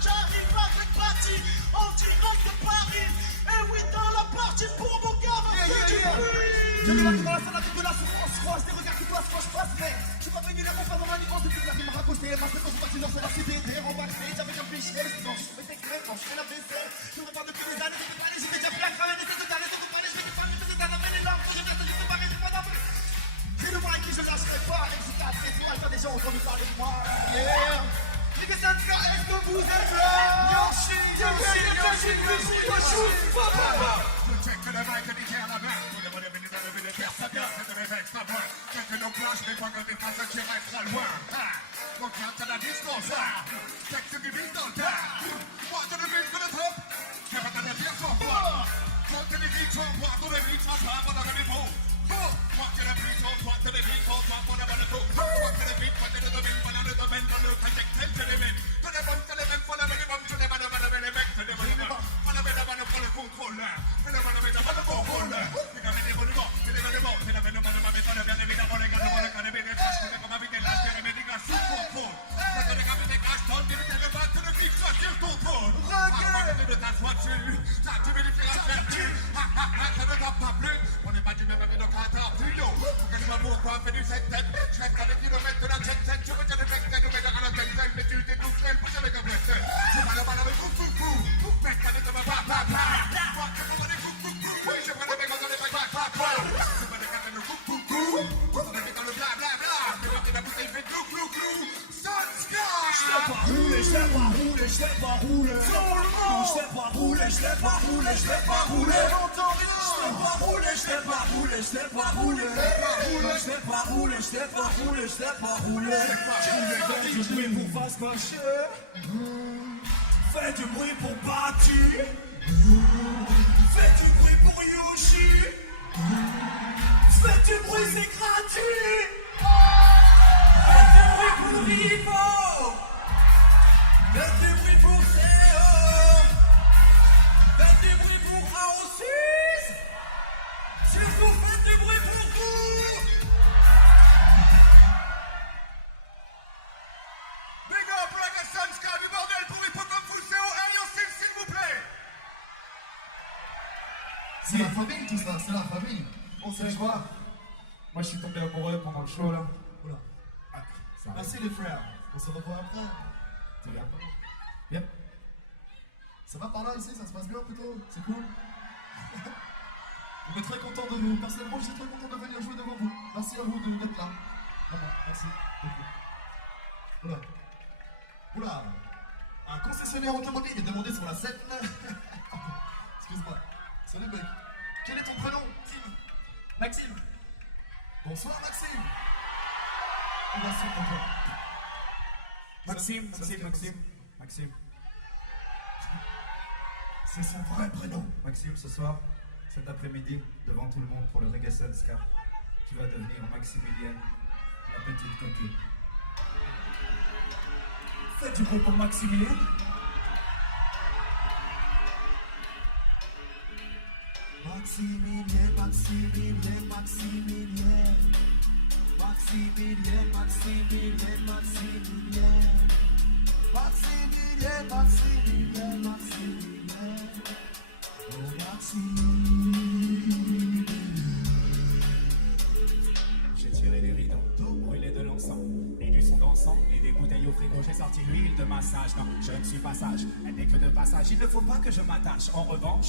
J'arrive avec Bati en direct de Paris. Et oui, dans la partie pour mon gars, va faire du bruit. Je débarque dans la salle avec de l'assurance, je croise des regards qui doivent se passe, mais je suis pas venu là pour faire de manigance depuis que la rime m'a raccosté. Ma seconde partie dans la cité, en backstage avec un cliché. Quand je fais des crèmes, quand je fais la vaisselle, je ne pas depuis des années, j'étais pas allé, j'étais déjà prêt à cramer des têtes de tarés, de comparer, je fais des femmes, mais c'est un appel et l'arme que je viens de juste parer, j'ai pas d'appel. C'est le mic et je lâcherai pas, MC4 étoile, quand des gens ont entendu parler de moi. Yeah! Reggae Sky, est-ce que vous êtes là? Yoshi, Yoshi, Yoshi, Yoshi, Yoshi. Le check que le mic dit faire la main. Tous les bonhommes venus dans le but de faire ça bien. C'est de l'évêque, ça moins. Faites que nos clashs, mais moi que des faces qui restent loin. Donc viens à la distance. Check ce qui vise dans le tas. Moi, je ne vise que le top. J'ai pas de dire son beat sans toi, ton beat sans toi, pas de défaut. Moi que la pluie sans toi, t'as des beats sans toi, pas de bonne peau. Moi que le beat, moi que le domaine, pas dans le domaine, dans le contexte tel que les mêmes. Tout les mêmes, pas le minimum, tout les mêmes, les mecs, tout les mêmes, pas le minimum, pas le contrôle. Mais le minimum, pas le contrôle. C'est comme les monuments, c'est l'événement, c'est l'événement de ma méthode, bien évidemment, les gars, de mon canapé, des tâches, tout les comme habiter la terre et mes dégâts sous contrôle. Ça que les gars, des caches, t'en dis, t'es le bat, tu ne cliques pas sur ton trône. Regarde de ta soie dessus, ça tu vérifieras la vertu. Ça ne t'a pas plu, on n'est pas du même avis, donc attends. Regarde-moi pourquoi on fait du set-tep. Je reste à des kilomètres de la jet-set. Je veux dire des mecs, nous mettre à la tête-tête. Mais tu t'es tout seul, bouge avec un break-set. Tu vas le mal avec fou-fou-fou. Mec, t'as des tomates, pa-pa-pa. Moi, je prends des coups-coucou. Oui, je prends des mecs dans les bacs, pa-pa-pa. Je prends des mecs dans le coup-coucou. On les met dans le bla-bla-bla. Je mets la bouteille, fait clou-clou-clou. Sun-sky. Je t'ai pas roulé, je t'ai pas roulé, je t'ai pas roulé. Non, je t'ai pas roulé, je t'ai pas roulé, je t'ai pas roulé. J'entends rien. Je t'ai pas roulé, je t'ai pas roulé, je t'ai pas roulé. Je t'ai pas roulé, je t'ai pas roulé, je t'ai pas roulé. Fais du bruit pour face cachée. Fais du bruit pour Bati. Fais du bruit pour Yoshi. Fais du bruit, c'est gratuit. Fais du bruit pour Rivo. Fais du bruit pour Théo. Fais du bruit pour AO6. Surtout faites du bruit pour vous. Big up, Raga Sun-Sky, du bordel pour Hippocampe Fuseo. Hey, aussi, s'il vous plaît. C'est la famille tout ça, c'est la famille. On sait quoi. Moi je suis tombé amoureux pendant le show là. Oula. Ah, ça arrive. Merci les frères. On se revoit après. C'est bien. Bien. Ça va par là ici, ça se passe bien plutôt. C'est cool. On est très content de vous. Personnellement, je suis très content de venir jouer devant vous. Merci à vous d'être là. Vraiment, merci beaucoup. Oula. Oula. Un concessionnaire automobile est demandé sur la scène. Excuse-moi. Salut mec. Quel est ton prénom? Maxime. Bonsoir Maxime. On va se pour toi. Maxime. C'est son vrai prénom. Maxime, ce soir, cet après-midi, devant tout le monde pour le Reggae Sun-Sky, tu vas devenir Maximilienne, la petite coquille. Faites du bruit pour Maximilien. Maximilien, Maximilien, Maximilien. Maximilien, Maximilien, Maximilien. Maximilien, Maximilien, Maximilien. Oh Maximilien. J'ai tiré les rideaux, brûlé de l'encens et du son dansant et des bouteilles au frigo. J'ai sorti l'huile de massage. Non, je ne suis pas sage, elle n'est que de passage. Il ne faut pas que je m'attache. En revanche,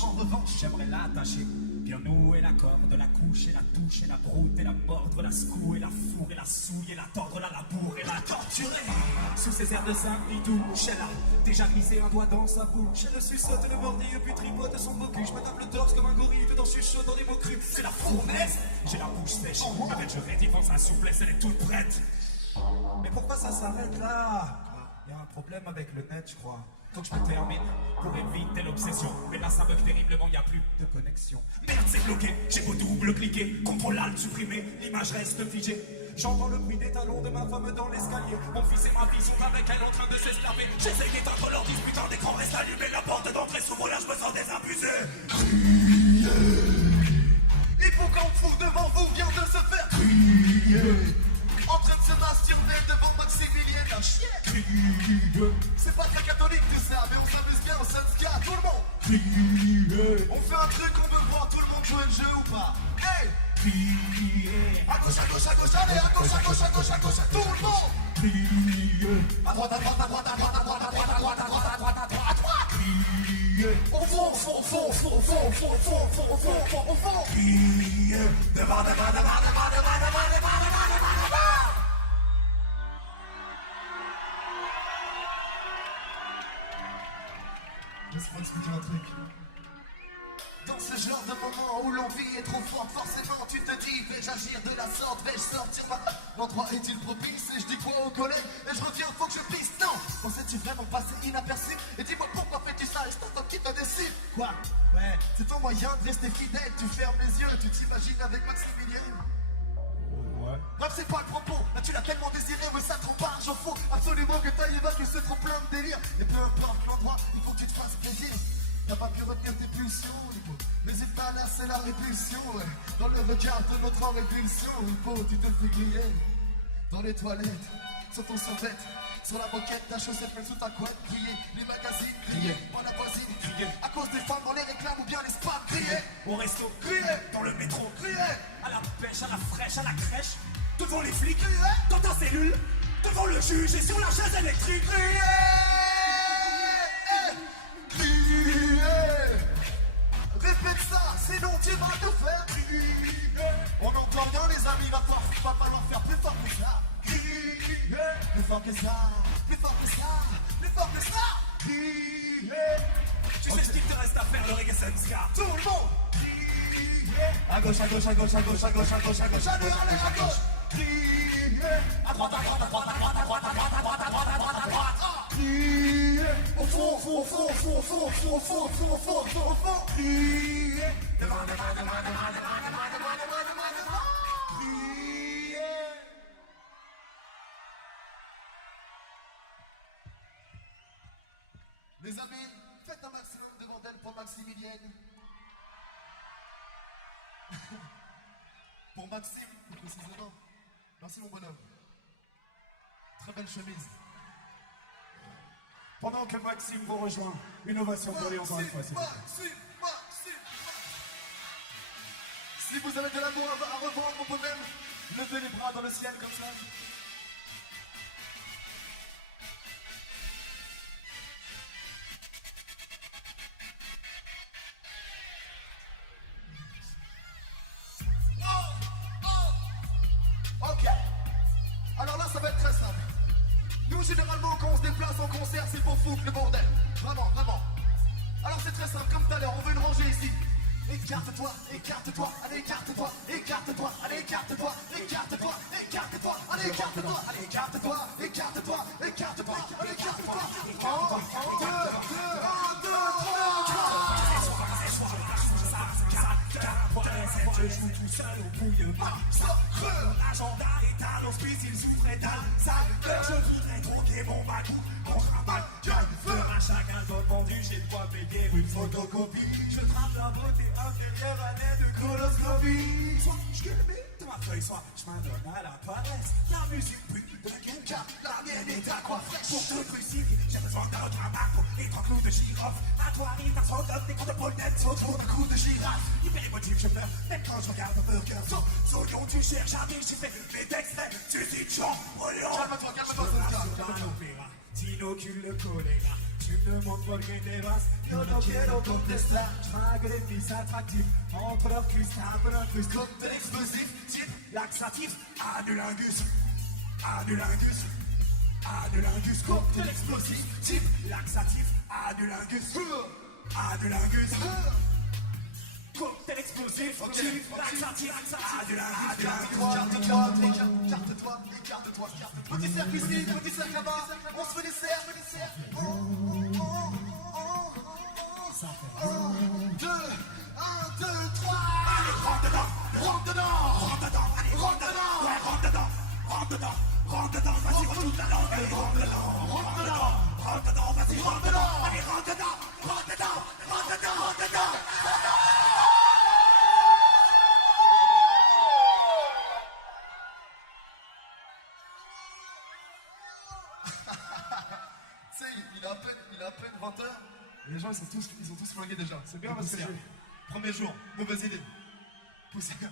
j'aimerais l'attacher. Bien nouer la corde, la couche et la touche et la broute et la mordre, la secouer, la fourre et la souille et la tordre, la labourer et la torturer. Sous ses airs de Saint-Idouche, elle a déjà glissé un doigt dans sa bouche. Elle le suçote et le mordille puis tripote son beau cul. Je me tape le torse comme un gorille tout en chuchotant des mots crus. C'est la fournaise. J'ai la bouche sèche, avec je rédivant sa souplesse, elle est toute prête. Mais pourquoi ça s'arrête là? Il y a un problème avec le net, je crois. Faut que je me termine pour éviter l'obsession. Mais là ça bug terriblement, y a plus de connexion. Merde, c'est bloqué, j'ai beau double-cliquer. CTRL-ALT supprimer, l'image reste figée. J'entends le bruit des talons de ma femme dans l'escalier. Mon fils et ma fille sont avec elle en train de s'esclaver. J'essaye d'éteindre leur disputant d'écran reste allumé. La porte d'entrée s'ouvre là, je me sens désabusé. Criez. Hippocampe fou devant vous vient de se faire crier. En train de se masturber devant Maximilien, la chienne. Crier. C'est pas très catholique tout ça, mais on s'amuse bien au Sun-Sky, tout le monde. Crier. On fait un truc, on veut voir tout le monde jouer le jeu ou pas. Hey. Crier. À gauche, à gauche, à gauche, allez, à gauche, à gauche, à gauche, à gauche, tout le monde. Crier. À droite, à droite, à droite, à droite, à droite, à droite, à droite, à droite, à droite, à droite, à droite. Crier. Au fond, au fond, au fond, au fond, au fond, au fond, au fond, au fond, au fond, au fond, au fond. Crier. Devant, devant, devant, devant, devant, devant, devant, devant, devant. Laisse-moi expliquer un truc. Dans ce genre de moment où l'envie est trop forte, forcément tu te dis, vais-je agir de la sorte, vais-je sortir ma... L'endroit est-il propice et je dis quoi aux collègues et je reviens, faut que je pisse. Non, pensais-tu vraiment passer inaperçu? Et dis-moi pourquoi fais-tu ça? Et je t'entends qui t'as des cibles. Quoi? Ouais, c'est ton moyen de rester fidèle. Tu fermes les yeux, tu t'imagines avec Maximilien. Ouais. Bref, c'est pas le propos. Là, tu l'as tellement désiré, oui, ça te rembarge au faux. Absolument que t'as évacué ce trop plein de délire. Et peu importe l'endroit, il faut que tu te fasses plaisir. T'as pas pu retenir tes pulsions, il faut. Résultat, là, c'est la répulsion, ouais. Dans le regard de notre répulsion, il faut, tu te fais griller. Dans les toilettes, sur ton survêt, sur la moquette, ta chaussette, même sous ta couette, griller. Les magazines, grillés, par la voisine, grillés. À cause des femmes dans les réclames ou bien les spams, grillés. Au resto, Grillés, dans le métro, grillés, à la pêche, à la fraîche, à la crèche, devant les flics, grillés, dans ta cellule, devant le juge et sur la chaise électrique. grillés, grillés. Répète ça, sinon tu vas te faire griller. On n'entend rien les amis, va falloir faire plus fort que ça. Griller. Plus fort que ça, plus fort que ça, plus fort que ça. Griller. Tu sais ce qu'il te reste à faire, le reggae senska. Tout le monde. Griller. À gauche, à gauche, à gauche, à gauche, à gauche, à gauche, à gauche, allez, allez, à gauche. Griller. À droite, à droite, à droite, à droite, à droite, à droite, à droite, à droite, à droite, à droite. Griller. Au fond, au fond, au fond, au fond, au fond, au fond, au fond, au fond, au fond, au fond, au fond. Griller. Devant, devant, devant, devant, devant, devant, devant, devant, devant. Griller. Les amis, faites un maximum de bordel pour Maximilienne. Pour Maxime, plus précisément. Merci mon bonhomme. Très belle chemise. Pendant que Maxime vous rejoint, une ovation pour lui encore une fois, s'il vous plaît. Maxime. Si vous avez de l'amour à revendre, on peut même lever les bras dans le ciel comme ça. Ok. Alors là, ça va être très simple. Nous, généralement, quand on se déplace en concert, c'est pour foutre le bordel. Vraiment, vraiment. Alors c'est très simple, comme tout à l'heure, on veut une rangée ici. Écarte-toi, écarte-toi, allez écarte-toi, écarte-toi, allez écarte-toi, écarte-toi, écarte-toi, allez écarte-toi, allez écarte-toi, écarte-toi, écarte-toi, allez écarte-toi. 1, 2, 3. Je joue tout seul au bouillement. L'agenda est à l'hospice, il souffre et d'Alzheimer. Je voudrais troquer mon bagou contre un bac. À chaque album vendu, j'ai de quoi payer une photocopie. Je trace la beauté intérieure à l'aide de coloscopie. Soit je culmine de ma feuille, soit je m'adonne à la paresse. La musique pue de la gueule, car la mienne est à quoi fraîche. Pour te crucifier, j'ai besoin d'un marteau et 3 clous de girofle. À toi, Rita, sans donne des cours de pole dance autour d'un coup de girafe. Hyper émotif, je pleure, même quand je regarde un burger. Soyons, tu cherches à déchiffrer mes extraits, suicide, chambrion. Calme-toi, calme-toi, Saskia, calme-toi. T'inocule le choléra. Tu me demandes por qué te vas. Yo no quiero contestar. Je drague les filles attractives. Entre leurs cuisses, tape l'incruste. Cocktail explosif, type laxatif. Anulingus. Anulingus. Anulingus. Cocktail explosif, type laxatif. Anulingus. Anulingus. Cocktail explosif, type laxatif. Anulingus. Écarte-toi, écarte-toi. Petit cercle ici, petit cercle là-bas. On se fait des cercles. 1, 2, 3. Rentre dedans. Rentre dedans. Rentre dedans. Allez, rentre dedans. Ouais, rentre dedans. Rentre dedans. Rentre dedans. Vas-y, retourne la langue. Allez, rentre dedans. Rentre dedans. Rentre dedans. Vas-y, rentre Rentre dedans. dedans. Allez, rentre dedans. Rentre dedans. Rentre dedans. Rentre dedans. Tu sais, il a à peine 20h. Les gens, ils sont tous flingués déjà. C'est bien parce que premier jour, mauvaise idée. Poussière.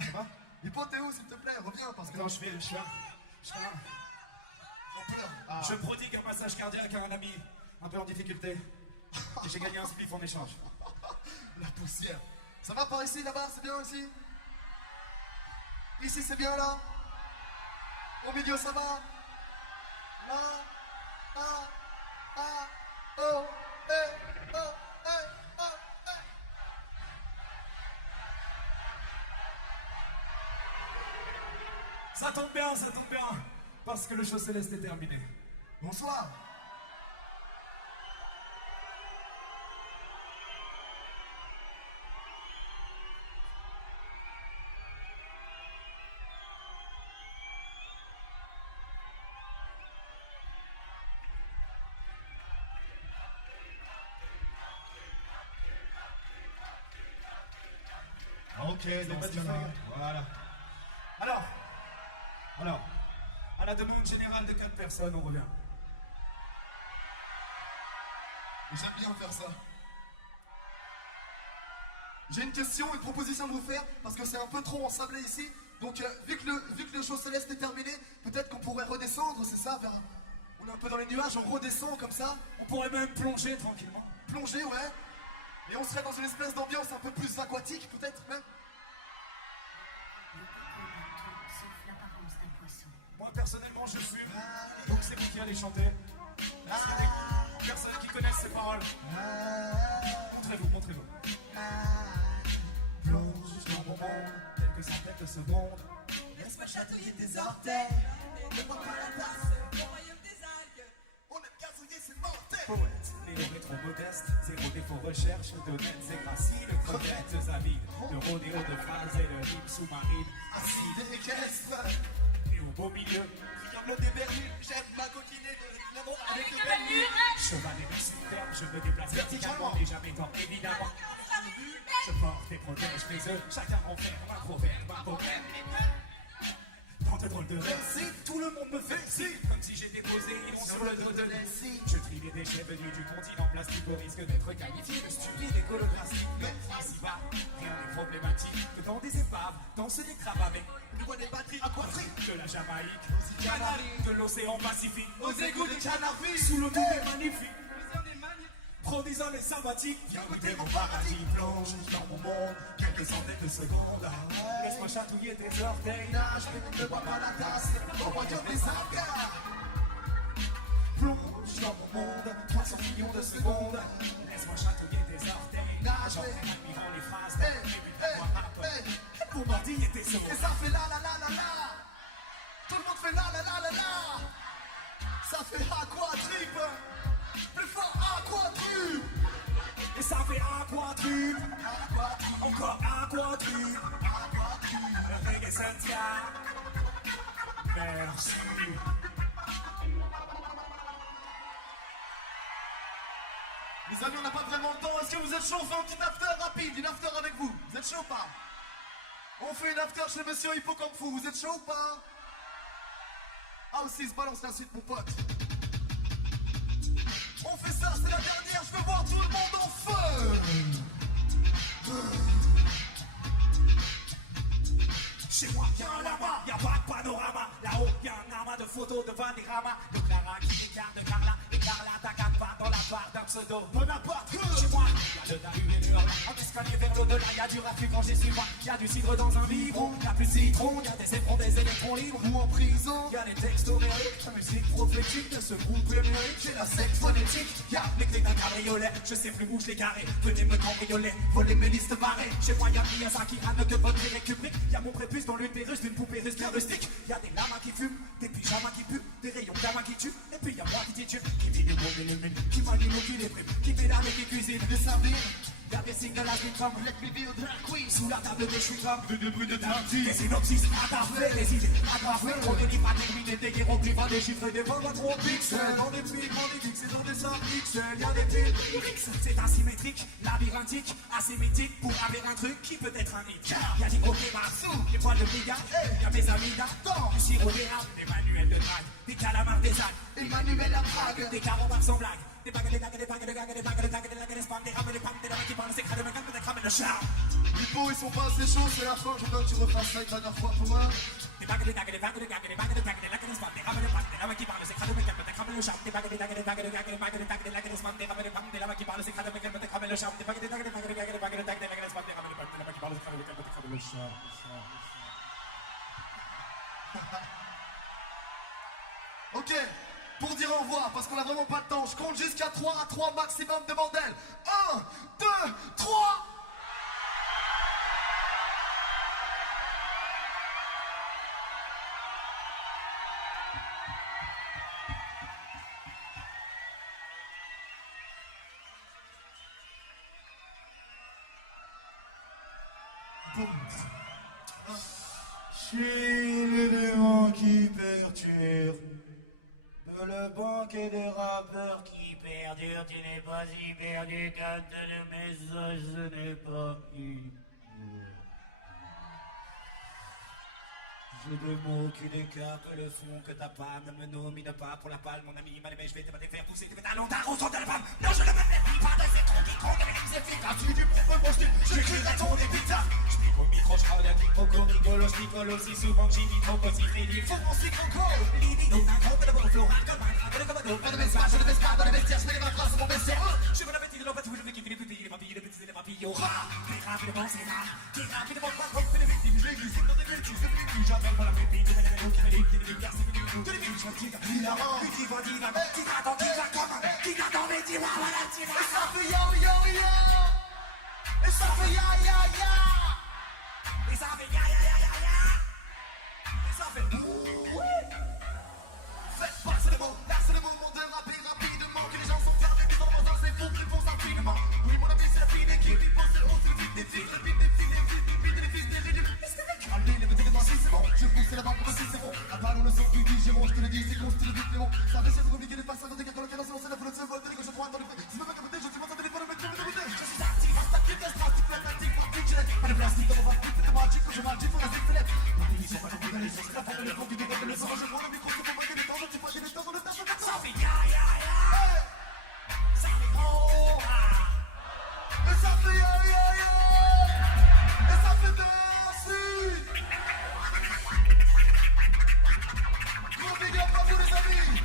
Ça va? Hippo, t'es où, s'il te plaît? Reviens, parce que... Attends, on pleure. Ah. Je prodigue un massage cardiaque à un ami un peu en difficulté. Et j'ai gagné un spliff en échange. La poussière. Ça va par ici, là-bas? C'est bien ici? Ici, c'est bien, là? Au milieu, ça va? Là? Oh, eh, oh. Ça tombe bien, parce que le show céleste est terminé. Bonsoir. Ok, Dans pas ce du cas-là. feu. Voilà. Alors, à la demande générale de 4 personnes, on revient. J'aime bien faire ça. J'ai une question, une proposition à vous faire, parce que c'est un peu trop ensablé ici. Donc, vu que le show céleste est terminé, peut-être qu'on pourrait redescendre, c'est ça, vers... On est un peu dans les nuages, on redescend comme ça, On pourrait même plonger tranquillement. plonger, ouais. Et on serait dans une espèce d'ambiance un peu plus aquatique, peut-être même. Le coco dans tout, sauf l'apparence d'un poisson. Moi personnellement je fume, donc c'est vous qui allez chanter. Est-ce qu'il y a des personnes qui connaissent ces paroles? Montrez-vous, montrez-vous. Plonge dans mon monde, quelques centaines de secondes. Laisse-moi chatouiller tes orteils. Ne bois pas la tasse. On aime gazouiller, c'est mortel. Poète, néo rétro modeste, zéro défaut recherche, d'honnêtes et graciles, crevettes avides, de rodéo de phrases et de rimes sous-marines, Acide et équestre. et au beau milieu, Triangle des Bermudes. J'aime ma coquinée de l'amour avec de belles murs. cheval et superbe, je me déplace verticalement, et jamais tant évidemment. Je porte et protège mes œufs, chacun enferme un proverbe, un poème. Tant de drôles de récits, tout le monde me fait si, comme si j'étais posé et non sur le dos de Nessie. Je trie les déchets venus du continent plastique au risque d'être qualifié de stupide et colographique. Mais ici-bas, rien n'est problématique. Dedans des épaves, dans ce des crabes avec On voit des batteries aquatriques. de la Jamaïque, aux Canaries, de l'océan Pacifique, Aux égouts de Canarvie. sous l'eau tout est magnifique. Produisant les sabbatiques, viens goûter mon paradis. Plonge dans mon monde, quelques centaines de secondes. Laisse-moi chatouiller tes orteils. Nage, ne bois pas la tasse. Au royaume des algas. Plonge dans mon monde, 300 millions de secondes. Laisse-moi chatouiller tes orteils. Nage, en admirant les phrases Hey, début d'aquarap. hey. Pour mordiller tes os. Et ça fait la la la la la. Tout le monde fait la la la la la. Ça fait aquatrip. Plus fort aquatrip. Et ça fait aquatrip. Aquatrip. Encore aquatrip. Aquatrip. Le reggae se tient. Merci. Les amis, on n'a pas vraiment le temps. Est-ce que vous êtes chaud? On fait un petit after rapide. Une after avec vous. Vous êtes chaud ou pas? On fait une after chez Monsieur Hippo comme fou. Vous êtes chaud ou pas? Ah aussi, se balance la suite, mon pote. On fait ça, c'est la dernière. Je veux voir tout le monde en feu. Chez moi, y'a un lama, y'a pas de panorama. Là-haut, y'a un amas de photos de Valderrama. De Clara qui écarte de Carla. Et Carla, t'as 4 pattes dans la barre d'un pseudo. Bonaparte. Chez moi, y'a le talus et le hurle. Un escalier vers l'au-delà, y'a du raffut quand j'y suis pas. Y'a du cidre dans un biberon, y'a plus de citron. Y'a des éperons, des électrons libres. Ou en prison. Y'a les textes homériques, la musique prophétique de ce groupe émérique. J'ai la secte phonétique. Y'a les clés d'un cabriolet, je sais plus où je les garé. Venez me cambrioler, voler mes listes barrées. Chez moi, y'a Miyazaki, Anne que votre Kubrick. Y'a mon prépuce dans l'utérus d'une poupée russe bien rustique. Y'a des lamas qui fument, des pyjamas qui puent, des rayons gamma qui tuent. Et puis y'a moi qui titube, qui vit du monde et le mille, qui manie mon qui déprime, qui fait avec les cuisines. Des sardines. Y'a des signes de la dream comme Let me be a drag queen. sous la table des chewing-gums. De début de tartine. Des synopsis agraffés, des idées agrafées. Trop de livres à terminer, des hiéroglyphes, des chiffres et des voix à trop pixels. Dans des pigments, des dixes et dans des 5 pixels. Y'a des piles lyriques, c'est asymétrique, labyrinthique, assez mythique pour avoir un truc qui peut être un hit. Y'a des gros kebabs, des poils de brigade, y'a mes amis d'Adam, du sirop d'érable, des manuels de drague, des calamars des algues, Emmanuel la drague. des carambars sans blague. Des bagues, des bagues, des bagues, des bagues, des bagues, des bagues, des bagues, des spams, des rames, des pams, des lamas qui parlent, des crânes, des crânes, des crânes, le charme. Hippo, ils sont pas assez chauds, c'est la fin. Je veux que tu refasses ça une dernière fois pour eux. Des bagues, des bagues, des bagues, des bagues, des bagues, des bagues, des lagues, des spams, des rames, des pams, des lamas qui parlent, des crânes, des crânes, des crânes, le charme. Des bagues, des bagues, des bagues, des bagues, des bagues, des bagues, des lagues, des spams, des rames, des pams, des lamas qui parlent, des crânes, des crânes, des crânes, le charme. Des bagues, des bagues, des bagues, des bagues, des bagues, des bagues, des lagues, des spams, des rames, des pams, des lamas qui parlent, des crânes, des crânes, des crânes, le charme. Ok, pour dire au revoir, parce qu'on a vraiment pas le temps, je compte jusqu'à 3 à 3 maximum de bordel. 1, 2, 3. Chez l'élément qui perturbe le banquet des rappeurs qui perdure, tu n'es pas si perdu, capte le message, ce n'est pas qui. J'ai des mots qui décapent le fond que ta panne ne me nomine pas pour la palle, mon ami, mais je vais te faire pousser tes pétalons d'arrosant de la panne. Non, je ne me méfie pas de ces troncs qui comptent des rimes efficaces. Si tu pompes mon style, j'écrirai ton épitaphe. Je pique au micro, je crade un quiproquo, rigolo, je picole aussi souvent que j'y trop aussi crédit. Fous mon cycroco, libido d'un gros peu de bon floral comme un drague de commando. Pas de baisse pas, je ne baisse pas dans les vestiaires, je mets les mains sur mon baissière. Je veux l'appétit de l'empathie, je vais kiffer les pupilles, les papilles, les petits et les papilles. Rah, les rapes et les bons, c'est rare. Qui rappe et les bons, pas trop, les victimes, je les glisse dans des bêtises, je fais plus jamais pour la pépite. Qui t'attend, qui va comme qui t'attend, mais dis-moi, voilà, tu vas. Et ça fait yo yo yo. Et ça fait ya ya ya. Et ça fait ya ya ya ya ya. Et ça fait Faites passer les mots, là c'est le moment de rapper rapidement. Que les gens sont fermés, qui sont dans mon c'est fou, qui font infiniment. Oui mon ami c'est la fille d'équipe, il pose c'est haut, c'est le vide des fils, le vide des fils, les fils des fils, les fils des rides. Allez les petits les c'est bon, je pousse la barre comme si c'est bon. À ballon le son du digéron, je te le dis, c'est con, style vite mais bon. Ça fait chier de compliquer les passes à côté, car quand le canon se lance, la foule se vole, de gauche à droite dans le frais. Si me veux capoter, je suis moi, ça téléphone, mais tu veux te voter. Je suis actif, attaque, casse, pratique, tactique, pratique, je l'ai. Pas de plastique, on va flipper de magique, quand je m'agite, on la zig, c'est l'être. La télévision, pas dans les choses, la forme, les fonds, qui développent le son, je prends le micro, c'est pour pas qu'il le temps, tu passes le temps, on le tape, ça fait ya ya ya. Ça fait oh ah. Et ça fait ya ya ya. Et ça fait merci. Gros big up à vous les amis.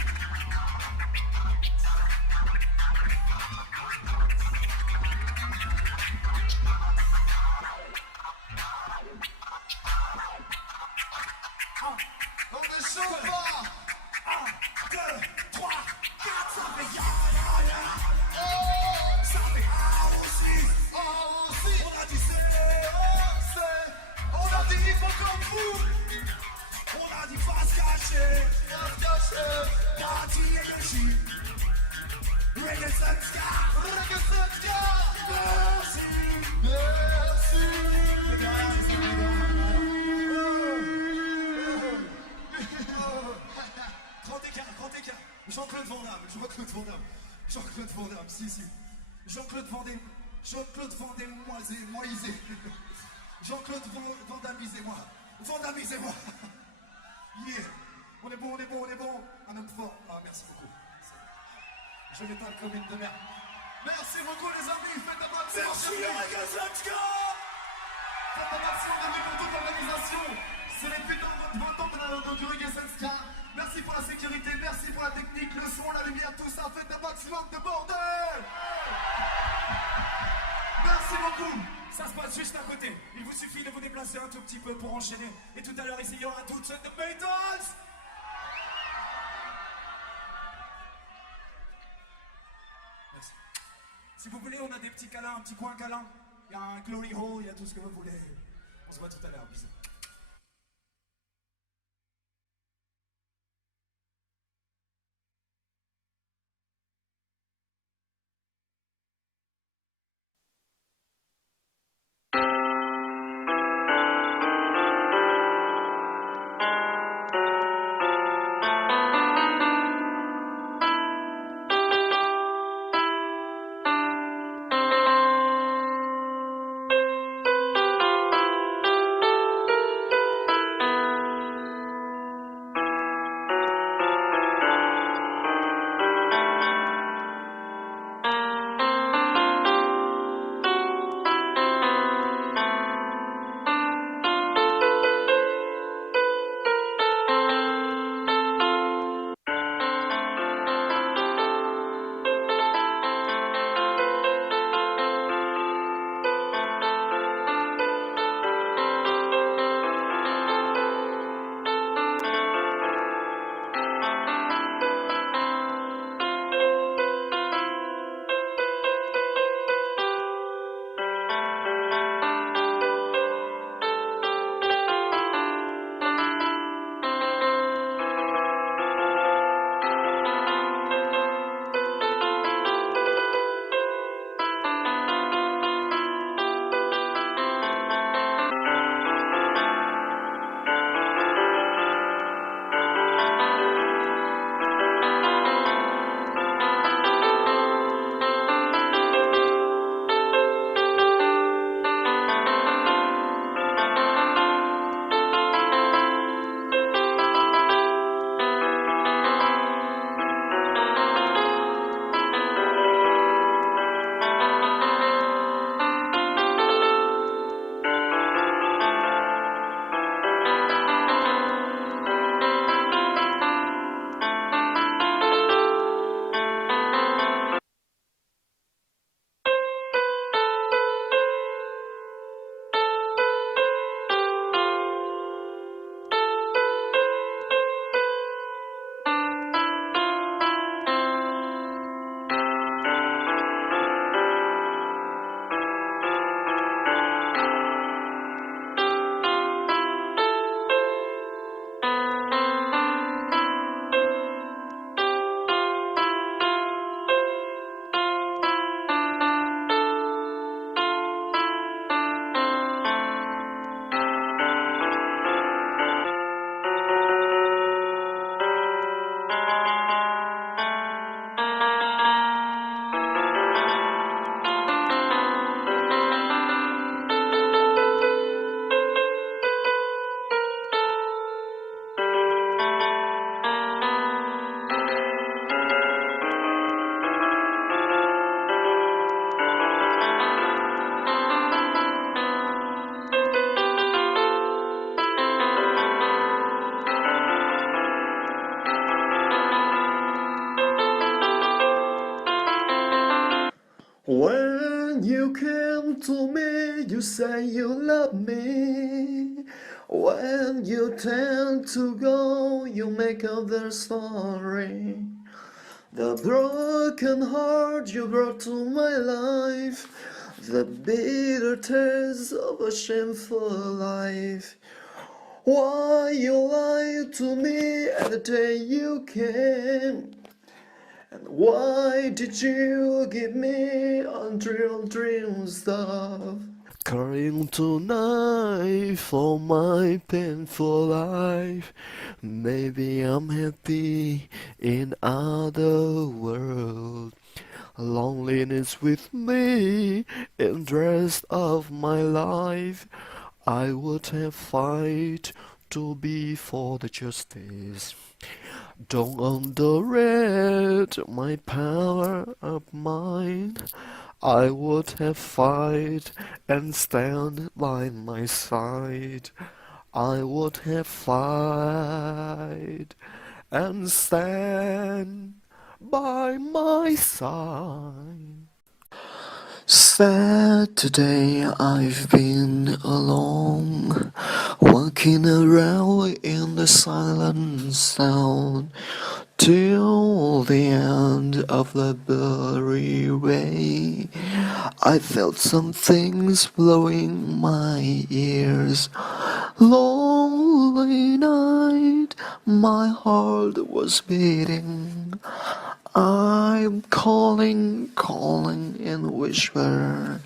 On est chaud pas. 1, 2, 3, 4, ça fait ya ya ya. Oh, Ça fait ah aussi. oh aussi. On a dit c'est, On a dit il faut comme vous. on a dit face cachée. Face cachée. Party et Yoshi. Reggae Sunska. Reggae Sunska. Merci. Grand écart. Jean-Claude Van Damme. Jean-Claude Van Damme, si. Jean-Claude Vendée, moisé. Jean-Claude Vandamisez-moi. Vandamisez-moi. Yeah. On est bon. Un homme fort. Ah, merci beaucoup. Je m'étale comme une de merde. Merci beaucoup les amis. Faites un maximum Merci, de bruit. Reggae Sunska. Faites un maximum de bruit pour toute l'organisation. C'est les putains de 20 ans du Reggae Sunska. Merci pour la sécurité, merci pour la technique, le son, la lumière, tout ça. Faites un maximum de bordel. Merci beaucoup. Ça se passe juste à côté. Il vous suffit de vous déplacer un tout petit peu pour enchaîner. Et tout à l'heure, ici, il y aura toutes sortes de Beatles. Merci. Si vous voulez, on a des petits câlins, un petit coin câlin. Il y a un glory hole, il y a tout ce que vous voulez. On se voit tout à l'heure. Bisous. When you came to me, you say you love me. When you tend to go, you make others sorry. The broken heart you brought to my life, the bitter taste of a shameful life. Why you lied to me at the day you came? And why did you give me unreal dream stuff? Crying tonight for my painful life. Maybe I'm happy in other world. Loneliness with me in the rest of my life. I would have fight to be for the justice. Don't underrate my power of mind. I would have fight and stand by my side. I would have fight and stand by my side. Saturday I've been alone, walking around in the silent sound, till the end of the blurry way. I felt some things blowing my ears. Lonely night, my heart was beating. I'm calling in whisper.